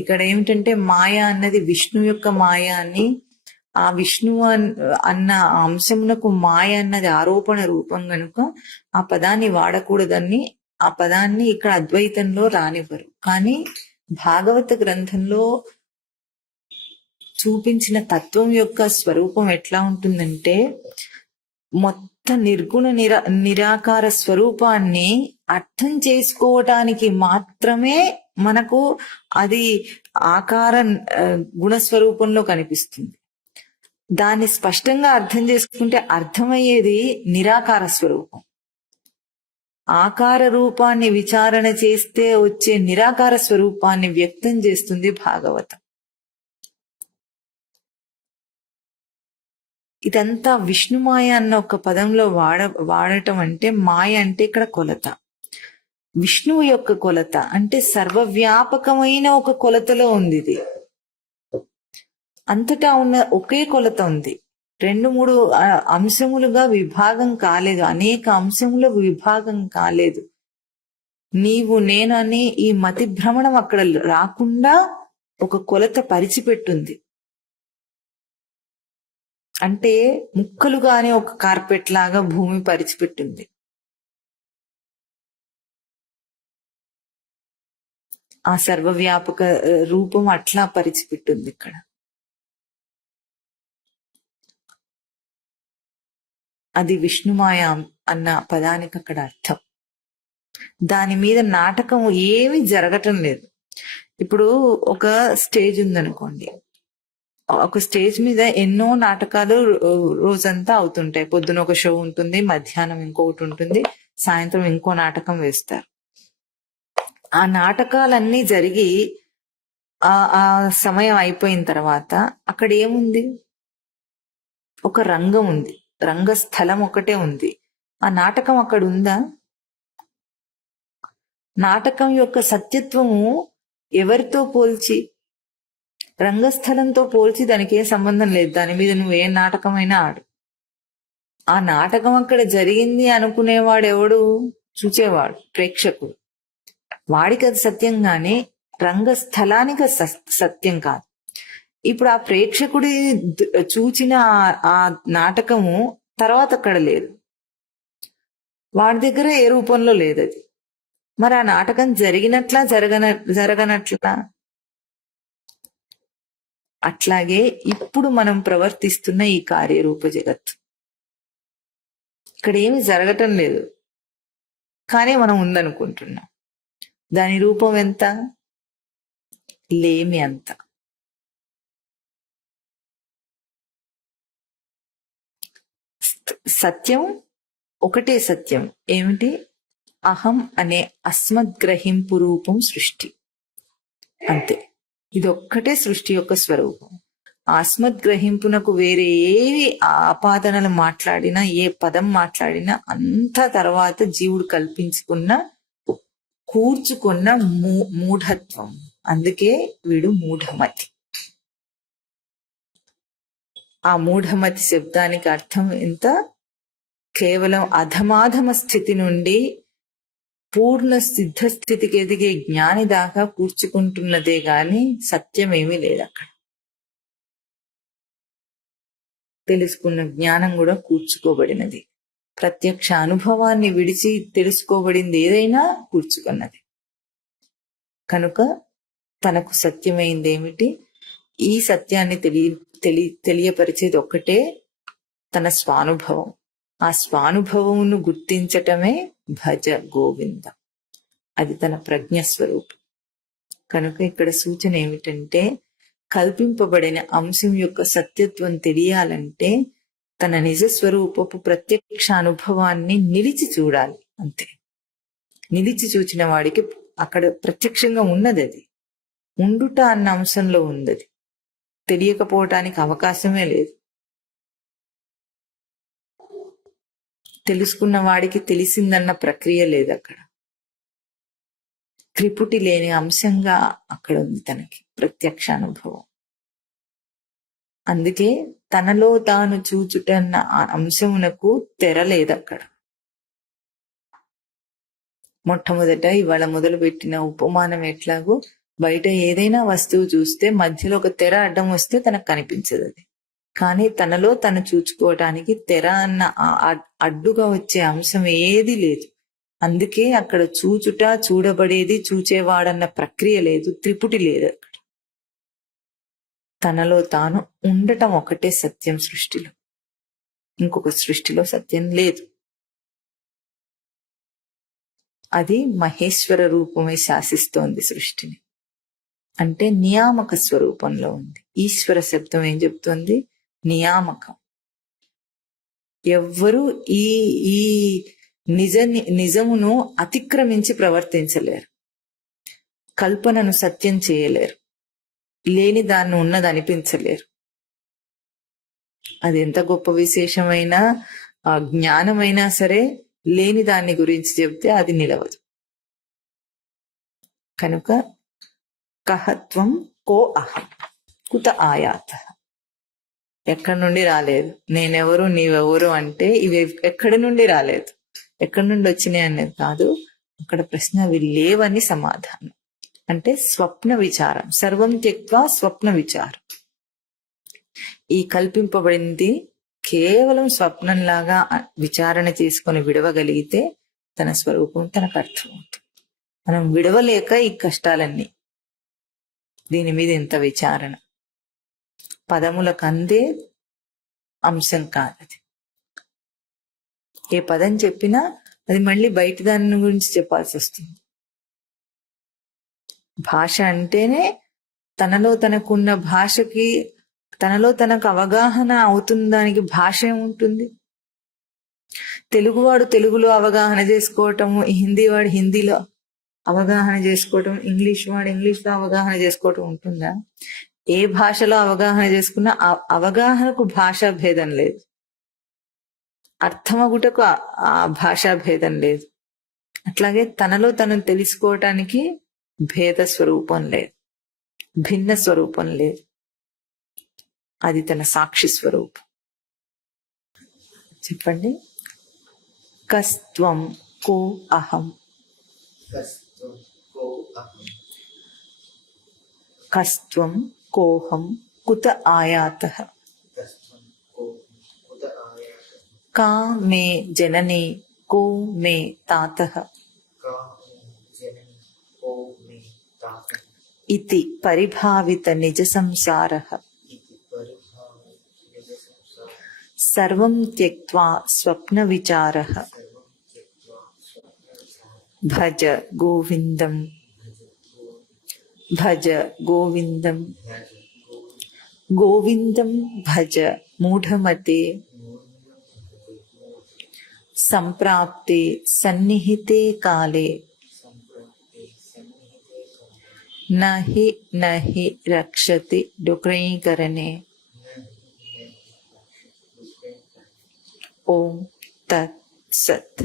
ఇక్కడ ఏమిటంటే మాయ అన్నది విష్ణు యొక్క మాయ అని, ఆ విష్ణువు అన్న అంశమునకు మాయ అన్నది ఆరోపణ రూపం గనుక ఆ పదాన్ని వాడకూడదని, ఆ పదాన్ని ఇక్కడ అద్వైతంలో రానివ్వరు. కానీ భాగవత గ్రంథంలో చూపించిన తత్వం యొక్క స్వరూపం ఎట్లా ఉంటుందంటే, మొత్తం నిర్గుణ నిరాకార స్వరూపాన్ని అర్థం చేసుకోవటానికి మాత్రమే మనకు అది ఆకార గుణస్వరూపంలో కనిపిస్తుంది. దాన్ని స్పష్టంగా అర్థం చేసుకుంటే అర్థమయ్యేది నిరాకార స్వరూపం. ఆకార రూపాన్ని విచారణ చేస్తే వచ్చే నిరాకార స్వరూపాన్ని వ్యక్తం చేస్తుంది భాగవతం. ఇదంతా విష్ణుమాయ అన్న ఒక పదంలో వాడటం అంటే, మాయ అంటే ఇక్కడ కొలత, విష్ణువు యొక్క కొలత అంటే సర్వవ్యాపకమైన ఒక కొలతలో ఉంది. ఇది అంతటా ఉన్న ఒకే కొలత ఉంది. 2-3 అంశములుగా విభాగం కాలేదు, అనేక అంశముల విభాగం కాలేదు. నీవు నేనని ఈ మతి భ్రమణం అక్కడ రాకుండా ఒక కొలత పరిచిపెట్టుంది. అంటే ముక్కలుగానే ఒక కార్పెట్ లాగా భూమి పరిచిపెట్టింది. ఆ సర్వవ్యాపక రూపం అట్లా పరిచిపెట్టింది ఇక్కడ. అది విష్ణుమాయ అన్న పదానికి అక్కడ అర్థం. దాని మీద నాటకం ఏమీ జరగటం లేదు. ఇప్పుడు ఒక స్టేజ్ ఉందనుకోండి, ఒక స్టేజ్ మీద ఎన్నో నాటకాలు రోజంతా అవుతుంటాయి. పొద్దున ఒక షో ఉంటుంది, మధ్యాహ్నం ఇంకొకటి ఉంటుంది, సాయంత్రం ఇంకో నాటకం వేస్తారు. ఆ నాటకాలన్నీ జరిగి ఆ సమయం అయిపోయిన తర్వాత అక్కడ ఏముంది? ఒక రంగం ఉంది, రంగస్థలం ఒకటే ఉంది. ఆ నాటకం అక్కడ ఉందా? నాటకం యొక్క సత్యత్వము ఎవరితో పోల్చి? రంగస్థలంతో పోల్చి దానికి ఏ సంబంధం లేదు. దాని మీద నువ్వు ఏ నాటకమైనా ఆడు. ఆ నాటకం అక్కడ జరిగింది అనుకునేవాడు ఎవడు? చూచేవాడు, ప్రేక్షకుడు. వాడికి అది సత్యం, కానీ రంగస్థలానికి సత్యం కాదు. ఇప్పుడు ఆ ప్రేక్షకుడి చూచిన ఆ నాటకము తర్వాత అక్కడ లేదు, వాడి దగ్గర ఏ రూపంలో లేదు అది. మరి ఆ నాటకం జరిగినట్లా జరగనట్లా? అట్లాగే ఇప్పుడు మనం ప్రవర్తిస్తున్న ఈ కార్యరూప జగత్, ఇక్కడ ఏమి జరగటం లేదు, కానీ మనం ఉందనుకుంటున్నాం. దాని రూపం ఎంత? లేమి అంత. సత్యం ఒకటే సత్యం. ఏమిటి? అహం అనే అస్మద్గ్రహింపు రూపం సృష్టి, అంతే. ఇదొక్కటే సృష్టి యొక్క స్వరూపం. ఆస్మద్గ్రహింపునకు వేరే ఏవి ఆపాదనలు మాట్లాడినా, ఏ పదం మాట్లాడినా అంతా తర్వాత జీవుడు కల్పించుకున్న కూర్చుకున్న మూఢత్వం. అందుకే వీడు మూఢమతి. ఆ మూఢమతి శబ్దానికి అర్థం ఎంత? కేవలం అధమాధమ స్థితి నుండి పూర్ణ సిద్ధస్థితికి ఎదిగే జ్ఞాని దాకా కూర్చుకుంటున్నదే గాని సత్యమేమీ లేదు అక్కడ. తెలుసుకున్న జ్ఞానం కూడా కూర్చుకోబడినది. ప్రత్యక్ష అనుభవాన్ని విడిచి తెలుసుకోబడింది ఏదైనా కూర్చుకున్నది. కనుక తనకు సత్యమైంది ఏమిటి? ఈ సత్యాన్ని తెలియపరిచేది ఒక్కటే తన స్వానుభవం. ఆ స్వానుభవమును గుర్తించటమే భజ గోవింద. అది తన ప్రజ్ఞస్వరూపం. కనుక ఇక్కడ సూచన ఏమిటంటే, కల్పింపబడిన అంశం యొక్క సత్యత్వం తెలియాలంటే తన నిజస్వరూపపు ప్రత్యక్ష అనుభవాన్ని నిలిచి చూడాలి, అంతే. నిలిచి చూచిన వాడికి అక్కడ ప్రత్యక్షంగా ఉన్నది. అది ఉండుట అన్న అంశంలో ఉన్నది. తెలియకపోవటానికి అవకాశమే లేదు. తెలుసుకున్న వాడికి తెలిసిందన్న ప్రక్రియ లేదు అక్కడ. త్రిపుటి లేని అంశంగా అక్కడ ఉంది తనకి ప్రత్యక్ష అనుభవం. అందుకే తనలో తాను చూచుటన్న ఆ అంశమునకు తెర లేదక్కడ. మొట్టమొదట ఇవాళ మొదలుపెట్టిన ఉపమానం ఎట్లాగో, బయట ఏదైనా వస్తువు చూస్తే మధ్యలో ఒక తెర అడ్డం వస్తే తనకు కనిపించదు అది. కానీ తనలో తను చూచుకోవటానికి తెర అన్న అడ్డుగా వచ్చే అంశం ఏది లేదు. అందుకే అక్కడ చూచుట, చూడబడేది, చూచేవాడన్న ప్రక్రియ లేదు, త్రిపుటి లేదు అక్కడ. తనలో తాను ఉండటం ఒకటే సత్యం సృష్టిలో. ఇంకొక సృష్టిలో సత్యం లేదు. అది మహేశ్వర రూపమే శాసిస్తోంది సృష్టిని. అంటే నియామక స్వరూపంలో ఉంది. ఈశ్వర శబ్దం ఏం చెప్తోంది? నియామకం. ఎవ్వరూ ఈ ఈ నిజమును అతిక్రమించి ప్రవర్తించలేరు. కల్పనను సత్యం చేయలేరు. లేని దాన్ని ఉన్నది అనిపించలేరు. అది ఎంత గొప్ప విశేషమైన జ్ఞానమైనా సరే లేని దాన్ని గురించి చెప్తే అది నిలవదు. కనుక కహత్వం కో అహం కుత ఆయాత. ఎక్కడి నుండి రాలేదు. నేనెవరు నీవెవరు అంటే ఇవి ఎక్కడి నుండి రాలేదు, ఎక్కడి నుండి వచ్చినాయి అనేది కాదు. అక్కడ ప్రశ్న అవి లేవని సమాధానం. అంటే స్వప్న విచారం. సర్వం త్యక్వా స్వప్న విచారం. ఈ కల్పింపబడింది కేవలం స్వప్నంలాగా విచారణ చేసుకొని విడవగలిగితే తన స్వరూపం తనకు అర్థమవుతుంది. మనం విడవలేక ఈ కష్టాలన్నీ. దీని మీద ఎంత విచారణ. పదములకు అందే అంశం కాదది. ఏ పదం చెప్పినా అది మళ్ళీ బయట దాని గురించి చెప్పాల్సి వస్తుంది. భాష అంటేనే తనలో తనకున్న భాషకి, తనలో తనకు అవగాహన అవుతున్న దానికి భాష ఏముంటుంది? తెలుగువాడు తెలుగులో అవగాహన చేసుకోవటము, హిందీ వాడు హిందీలో అవగాహన చేసుకోవటం, ఇంగ్లీష్ వాడు ఇంగ్లీష్లో అవగాహన చేసుకోవటం ఉంటుందా? ఏ భాషలో అవగాహన చేసుకున్నా అవగాహనకు భాషా భేదం లేదు, అర్థమగుటకు ఆ భాషా భేదం లేదు. అట్లాగే తనలో తను తెలుసుకోవటానికి భేద స్వరూపం లేదు, భిన్న స్వరూపం లేదు. అది తన సాక్షి స్వరూపం. చెప్పండి. కస్త్వం కో అహం. కస్త్వం కోహం కుత ఆయాతః. కా మే జననీ కో మే తాతః ఇతి పరిభావిత నిజ సంసారః. సర్వం త్యక్త్వా స్వప్న విచారః. భజ గోవిందం భజ గోవిందం గోవిందం భజ మూఢమతే. సంప్రాప్తే సన్నిహితే కాలే నహి నహి రక్షతి డుక్రీకరణే. ఓం తత్ సత్.